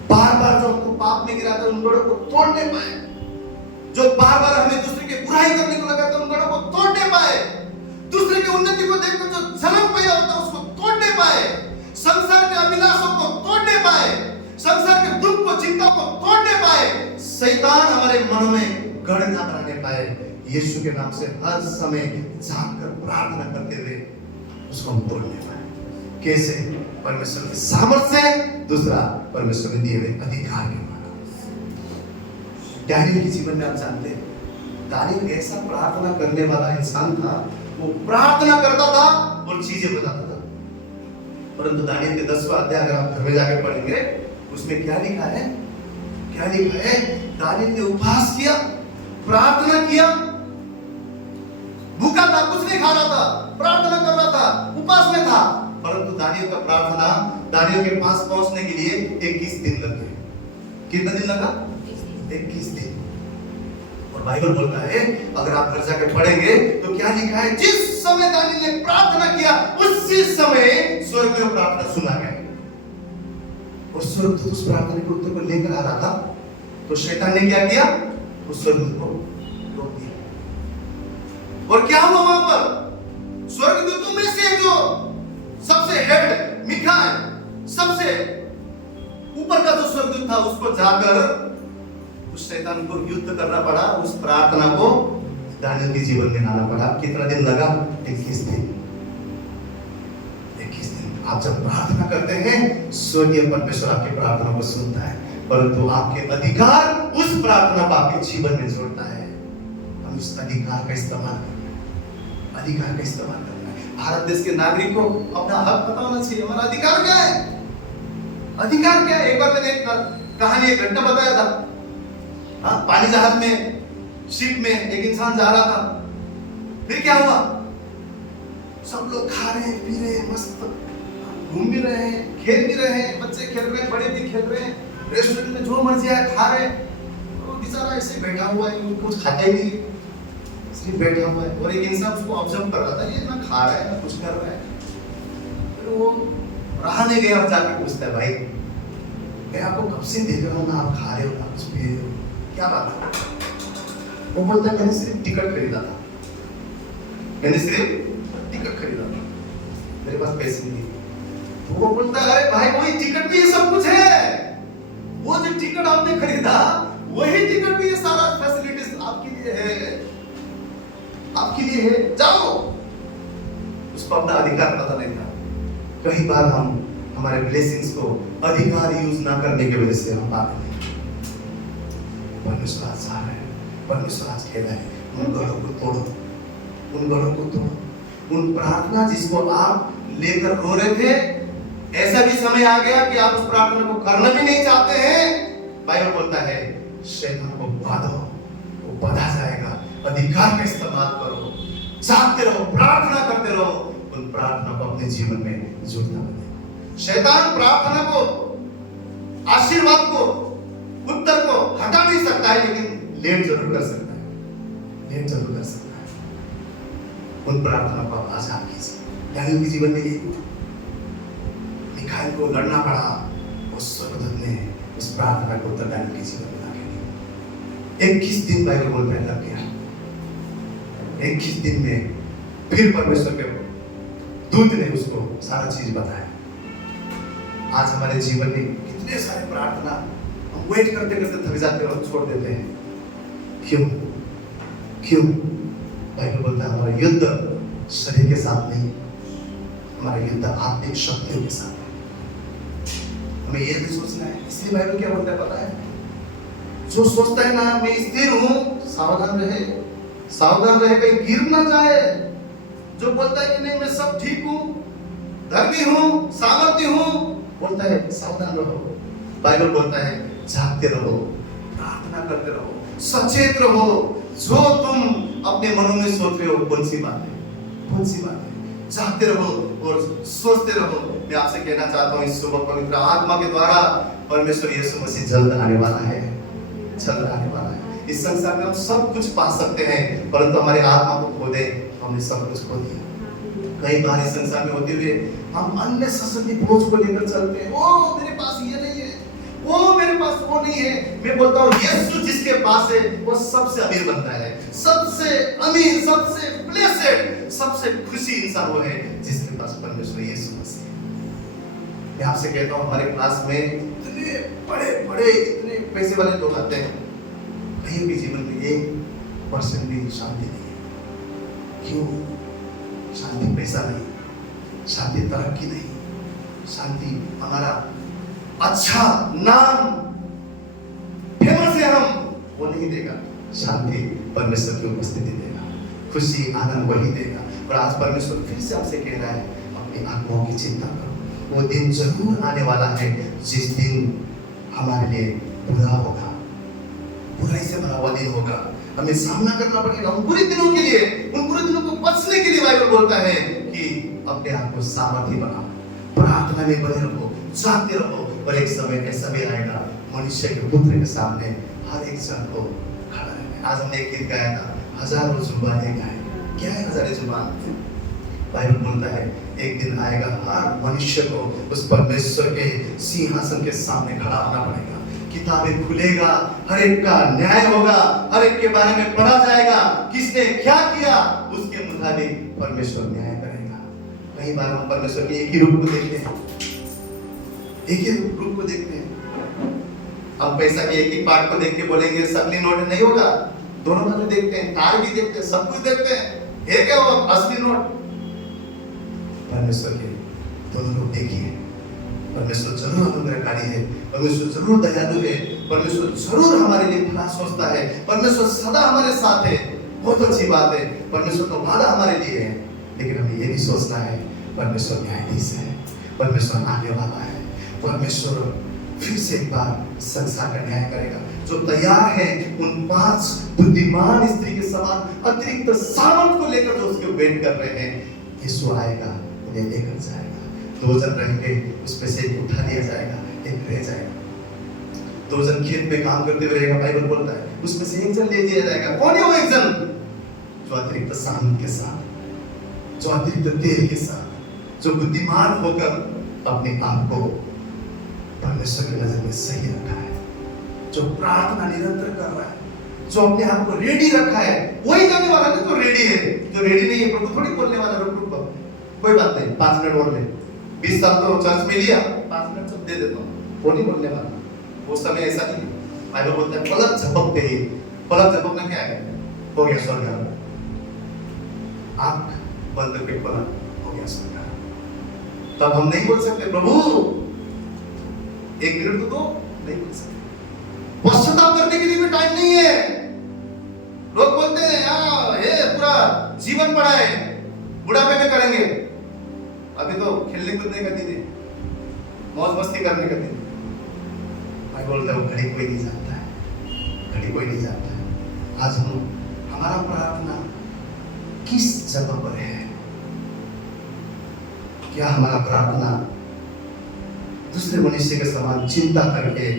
बार बार जो हमको पाप में गिराता है उन गढ़ों को तोड़ने पाए, जो बार बार हमें दूसरे की बुराई करने को लगाता है उन गढ़ों को तोड़ने पाए, दूसरे की उन्नति को देखकर जो जलन पैदा होता है उसको तोड़ने पाए, संसार के अभिलाषों को तोड़ने पाए, संसार के दुख को, चिंता को तोड़ने पाए, शैतान हमारे मनों में गढ़ ना बनाने पाए। यीशु के नाम से हर समय जाकर प्रार्थना करते हुए उसको हम तोड़ने पाए। कैसे? परमेश्वर के सामर्थ्य से, दूसरा परमेश्वर ने दिए हुए अधिकार के द्वारा। दानियेल के जीवन में आप जानते हैं, दानियेल ऐसा प्रार्थना करने वाला इंसान था, वो प्रार्थना करता था और चीजें बताता था। परंतु दानियेल के 10वां अध्याय अगर आप घर में जाकर पढ़ेंगे, उसमें क्या लिखा है? क्या लिखा है? दानियेल ने उपवास किया, प्रार्थना किया, भूखा था, कुछ नहीं खा रहा था, प्रार्थना कर रहा था, उपवास में था। परंतु दानियेल का प्रार्थना, दानियेल के पास पहुंचने के लिए 21 दिन लगे। कितना दिन लगा? 21 दिन। और बाइबल बोलता है, अगर आप घर जाकर पढ़ेंगे तो क्या लिखा है? जिस समय दानियेल ने प्रार्थना किया उसी समय स्वर्ग में प्रार्थना सुना गया। और स्वर्गदूत उस प्रार्थना के उत्तर को लेकर आ रहा था, तो शैतान ने क्या किया? उस स्वर्गदूत को रोक दिया। और क्या हुआ वहां पर? स्वर्गदूतों में से जो सबसे हेड मिखाएल, सबसे ऊपर का जो स्वर्गदूत था, उसको जाकर उस शैतान को युद्ध करना पड़ा, उस प्रार्थना को दानियेल के जीवन में लाना पड़ा। कितना दिन लगा? 21 दिन। 21 दिन। आप जब प्रार्थना करते हैं, स्वर्गीय परमेश्वर आपकी प्रार्थना को सुनता है, परंतु आपके अधिकार उस प्रार्थना को आपके जीवन में जोड़ता है। हम उस अधिकार का इस्तेमाल करना है, अधिकार का इस्तेमाल करना है। भारत देश के नागरिक को अपना हक पता होना चाहिए। हमारा अधिकार क्या है? अधिकार क्या है? एक बार मैंने एक कहानी, एक घटना बताया था। हाँ, पानी जहाज में, शिप में एक इंसान जा रहा था, फिर क्या हुआ? सब लोग खा रहे हैं, पी रहे हैं, मस्त घूम भी रहे हैं, खेल भी रहे हैं, बच्चे खेल रहे हैं, बड़े भी खेल रहे हैं, रेस्टोरेंट में जो मर्जी आए खा रहे हैं। वो बेचारा ऐसे बैठा हुआ है, कुछ खाता ही नहीं, सिर्फ बैठा हुआ है। और एक इंसान उसको ऑब्जर्व कर रहा था, ये ना खा रहा है ना कुछ कर रहा है। फिर वो रहा नहीं गया, जाके पूछता है, भाई मैं आपको कब से देख रहा हूँ ना, आप खा रहे हो ना कुछ पी रहे हो, क्या बात है? वो बोलता है, मैंने सिर्फ टिकट खरीदा था, मैंने सिर्फ टिकट खरीदा था, मेरे पास पैसे नहीं। वो बोलता है, अरे भाई वही टिकट में ये सब कुछ है, वो जो टिकट आपने खरीदा वही टिकट में ये सारा फैसिलिटीज आपके लिए है, आपके लिए है, जाओ। उसको अपना अधिकार पता नहीं था। कई बार हम हमारे ब्लेसिंग्स को अधिकार यूज ना करने की वजह से हम पाते हैं। परमेश्वर आज आ रहा है, परमेश्वर आज कह रहा है, उन गढ़ों को तोड़ो, उन गढ़ों को तोड़ो। उन प्रार्थना जिसको आप लेकर रो रहे थे, ऐसा भी समय आ गया कि आप उस प्रार्थना को करना भी नहीं चाहते हैं। बाइबल बोलता है, शैतान को बांधो, वो बांधा जाएगा। अधिकार का इस्तेमाल करो, जागते रहो, प्रार्थना करते रहो, उन प्रार्थना को अपने जीवन में जोड़ना बने। शैतान प्रार्थना को, आशीर्वाद को, उत्तर को हटा नहीं सकता है, लेकिन लेट जरूर कर सकता है, लेट जरूर कर सकता है। उन प्रार्थना को आप आजाद कीजिए। दानियेल के जीवन में ये मिखाएल को लड़ना पड़ा, उस स्वर्गदूत ने उस प्रार्थना को उत्तर दानियेल के जीवन में लाके दिया। 21 दिन बाइबल बोलता है लग गया। 21 दिन में फिर परमेश्वर के दूत ने उसको सारा चीज बताया। आज हमारे जीवन में कितने सारे प्रार्थना हम वेट करते करते थक जाते हैं और छोड़ देते हैं। क्यों? क्यों? बाइबल बोलता है, हमारा युद्ध शरीर के साथ नहीं, हमारा युद्ध आत्मिक शक्तियों के साथ है। हमें ये भी सोचना है। इसलिए बाइबल क्या बोलता है पता है? जो सोचता है ना मैं स्थिर हूँ, सावधान रहे, सावधान रहे कहीं गिर ना जाए। जो बोलता है कि नहीं मैं सब ठीक हूँ, धर्मी हूँ, सामर्थ्य हूँ, बोलता है सावधान रहो। बाइबल बोलता है जागते रहो, प्रार्थना करते रहो, सचेत रहो। जो तुम अपने मनों में सोच रहे हो कौन सी बात है, कौन सी बात है, जागते रहो और सोचते रहो। मैं आपसे कहना चाहता हूँ इस सुबह पवित्र आत्मा के द्वारा परमेश्वर यीशु मसीह जल्द आने वाला है, जल्द आने वाला है। इस संसार में हम सब कुछ पा सकते हैं, परंतु हमारे आत्मा को खो दे तो हमने सब कुछ खो दिया। कई बार इस संसार में होते हुए हम अन्य संस्कृति बोझ को लेकर चलते हैं। ओ मेरे पास ये नहीं है, वो मेरे पास वो नहीं है। मैं बोलता हूँ यीशु जिसके पास है वो सबसे अमीर बनता है, सबसे अमीर, सबसे ब्लेसेड, सबसे खुशी इंसान वो है जिसके पास परमेश्वर यीशु मसीह है। मैं आपसे कहता हूँ हमारे क्लास में इतने बड़े बड़े इतने पैसे वाले लोग आते हैं, कहीं भी जीवन में 1% भी शांति नहीं है। क्यों? शांति पैसा नहीं, शांति तरक्की नहीं, शांति हमारा अच्छा नाम, फेमस है हम, वो नहीं देगा। शांति परमेश्वर की उपस्थिति देगा, खुशी आनंद वही देगा। और आज परमेश्वर फिर से आपसे कह रहा है अपनी आत्माओं की चिंता करो। वो दिन जरूर आने वाला है जिस दिन हमारे लिए बुरा होगा, बुराई से भरा हुआ दिन होगा। हमें सामना करना पड़ेगा उन बुरे दिनों के लिए, उन बुरे दिनों को बचने के लिए। बाइबल बोलता है कि अपने आप को सामर्थ्य बनाओ, प्रार्थना में बने रहो, जागते रहो। और एक समय ऐसा भी आएगा मनुष्य के पुत्र के सामने हर एक जन को खड़ा रहना। आज हमने एक गीत गाया था, हजारों जुबानें गाए। क्या है हजारों जुबान? बाइबल बोलता है एक दिन आएगा हर मनुष्य को उस परमेश्वर के सिंहासन के सामने खड़ा होना पड़ेगा। किताबें खुलेगा, हर एक का न्याय होगा, हर एक के बारे में पढ़ा जाएगा, किसने क्या किया उसके मुताबिक परमेश्वर न्याय करेगा। कई बार हम परमेश्वर के एक ही रूप को देखते हैं, एक ही रूप को देखते हैं। हम पैसा के एक ही पार्ट को देख के बोलेंगे असली नोट नहीं होगा, दोनों बाजू देखते हैं, तार भी देखते हैं, सब कुछ देखते हैं, है क्या वो असली नोट? परमेश्वर के दोनों रूप देखिए। परमेश्वर जरूर अनुग्रहकारी है, परमेश्वर जरूर दयालु है, परमेश्वर जरूर हमारे लिए भला सोचता है, परमेश्वर सदा हमारे साथ है। बहुत अच्छी बात है, परमेश्वर तो वादा हमारे लिए है। लेकिन हमें ये भी सोचना है परमेश्वर न्यायाधीश है, परमेश्वर आने वाला है, परमेश्वर फिर से एक बार संसार का न्याय करेगा। जो तैयार है उन 5 बुद्धिमान स्त्री के समान अतिरिक्त सामर्थ को लेकर जो उसके वेट कर रहे हैं, यीशु आएगा उन्हें लेकर जाएगा। 2 जन रहेंगे, उसमें से एक उठा लिया जाएगा, एक रह जाएगा। 2 जन खेत में काम करते हुए रहेगा, बाइबल बोलता है उसमें से एक जन ले लिया जाएगा। कौन है वो एक जन? जो अतिरिक्त सामर्थ के साथ, जो अतिरिक्त तेल के साथ, जो बुद्धिमान होकर अपने आप को परमेश्वर की नजर में सही रखा है, जो प्रार्थना निरंतर कर रहा है, जो अपने आप को रेडी रखा है, वही जाने वाला है। जो रेडी है, जो रेडी नहीं है प्रभु थोड़ी बोलने वाला। रुक कोई बात नहीं, 5 मिनट और ले, 20 साल तो चर्च में लिया, 5 मिनट सब दे देता हूँ, वो नहीं बोलने वाला। वो समय ऐसा नहीं। बाइबल बोलता है पलक झपकते ही, पलक झपकना क्या है? हो गया स्वर्ग, आंख बंद करके पलक, हो गया स्वर्ग। तब हम नहीं बोल सकते प्रभु 1 मिनट तो दो, नहीं बोल सकते। पश्चाताप करने के लिए भी टाइम नहीं है। लोग बोलते हैं यार ये पूरा जीवन पड़ा है, बुढ़ापे में करेंगे। अभी तो खेलने कूदने का दिन है, मौज मस्ती करने का दिन है। मैं बोलता हूँ घड़ी कोई नहीं जानता है, घड़ी कोई नहीं जानता है। आज हमारा प्रार्थना किस जगह पर है? क्या हमारा प्रार्थना दूसरे मनुष्य के समान चिंता करके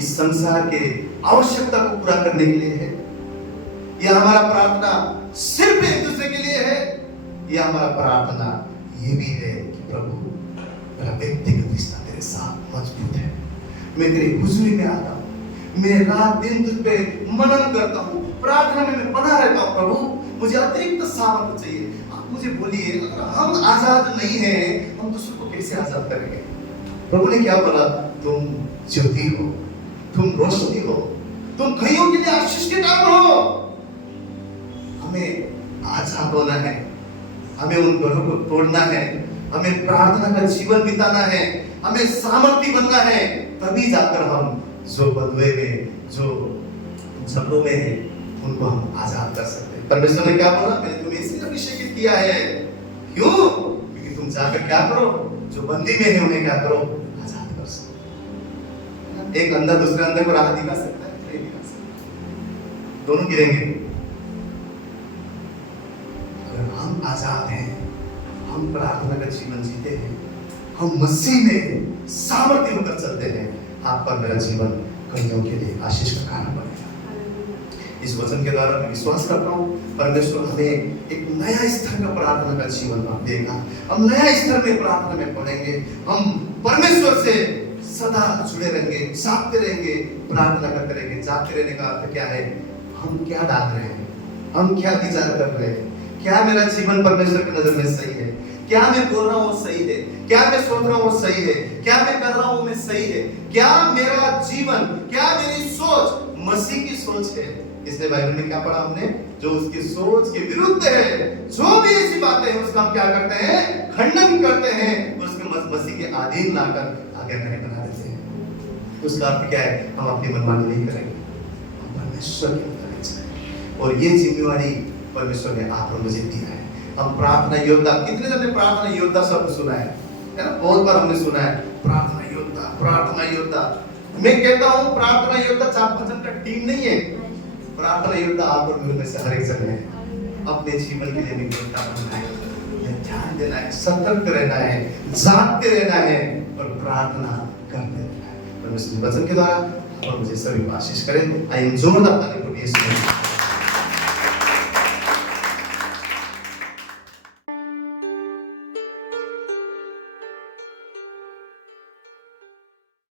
इस संसार के आवश्यकता को पूरा करने के लिए है, या हमारा प्रार्थना सिर्फ एक दूसरे के लिए है, या हमारा प्रार्थना ये भी है कि प्रभु मेरा व्यक्तिगत रिश्ता तेरे साथ मजबूत है, मैं तेरी हुजूरी में आता हूँ, मैं रात दिन तुझ पे मनन करता हूँ, प्रार्थना में मैं बना रहता हूँ। प्रभु मुझे अतिरिक्त सामर्थ्य चाहिए। आप मुझे बोलिए अगर हम आजाद नहीं हैं, हम दूसरों को कैसे आजाद करेंगे? प्रभु ने क्या बोला? तुम ज्योति हो, तुम रोशनी हो, तुम कईयों के लिए आशीष के कारण हो। हमें आजाद होना है, हमें उन घरों को तोड़ना है, हमें प्रार्थना का जीवन बिताना है, हमें सामर्थी बनना है, तभी जाकर हम जो बंधुए में, जो झगड़ों में है, उनको हम आजाद कर सकते हैं। परमेश्वर ने क्या बोला? मैंने तुम्हें इसलिए अभिषेकित किया है। क्यों? क्योंकि तुम जाकर क्या करो, जो बंदी में है उन्हें क्या करो, आजाद कर सको। एक अंधा दूसरे अंधे को राह दिखा सकता है? नहीं दिखा सकता, दोनों गिरेंगे। अगर हम आजाद हैं, हम प्रार्थना का जीवन जीते हैं, हम मसीह में सामर्थ्य होकर चलते हैं, आप पर मेरा जीवन कईयों के लिए आशीष का कारण बनेगा। इस वचन के द्वारा मैं विश्वास करता हूँ परमेश्वर हमें एक नया स्तर का प्रार्थना का जीवन देगा। हम नया स्तर में प्रार्थना में पढ़ेंगे, हम परमेश्वर से सदा जुड़े रहेंगे, जागते रहेंगे, प्रार्थना करते रहेंगे। जागते रहने का अर्थ क्या है? हम क्या डाल रहे हैं, हम क्या विचार कर रहे हैं, क्या मेरा जीवन परमेश्वर की नजर में सही है, क्या मैं बोल रहा हूँ सही है, क्या मैं सोच रहा हूँ सही है, क्या मैं कर रहा हूँ मैं सही है, क्या मेरा जीवन, क्या मेरी सोच मसीह की सोच है। इसलिए बाइबल में क्या पढ़ा हमने? जो उसकी सोच के विरुद्ध है, जो भी ऐसी बातें हैं उसका हम क्या करते हैं? खंडन करते हैं, उसके मसीह के अधीन लाकर आज्ञाकारी बना देते हैं। उसका अर्थ क्या है? हम अपनी मनमानी नहीं करेंगे, हम परमेश्वर की तरफ चलेंगे। और ये जिम्मेवारी परमेश्वर ने आप और मुझे दिया है। हम प्रार्थना योद्धा, कितने जन ने प्रार्थना योद्धा शब्द सुना है ना? बहुत बार हमने सुना है प्रार्थना योद्धा, प्रार्थना योद्धा। मैं कहता हूँ प्रार्थना योद्धा 4-5 जन का टीम नहीं है। प्रार्थना योद्धा आप और मेरे में से हर एक जन है। अपने जीवन के लिए भी योद्धा बनना है, ध्यान देना है, सतर्क रहना है, जागते रहना है और प्रार्थना करते रहना है। परमेश्वर वचन के द्वारा और मुझे सभी को आशीष करें। आइए जोरदार ताली को दिए।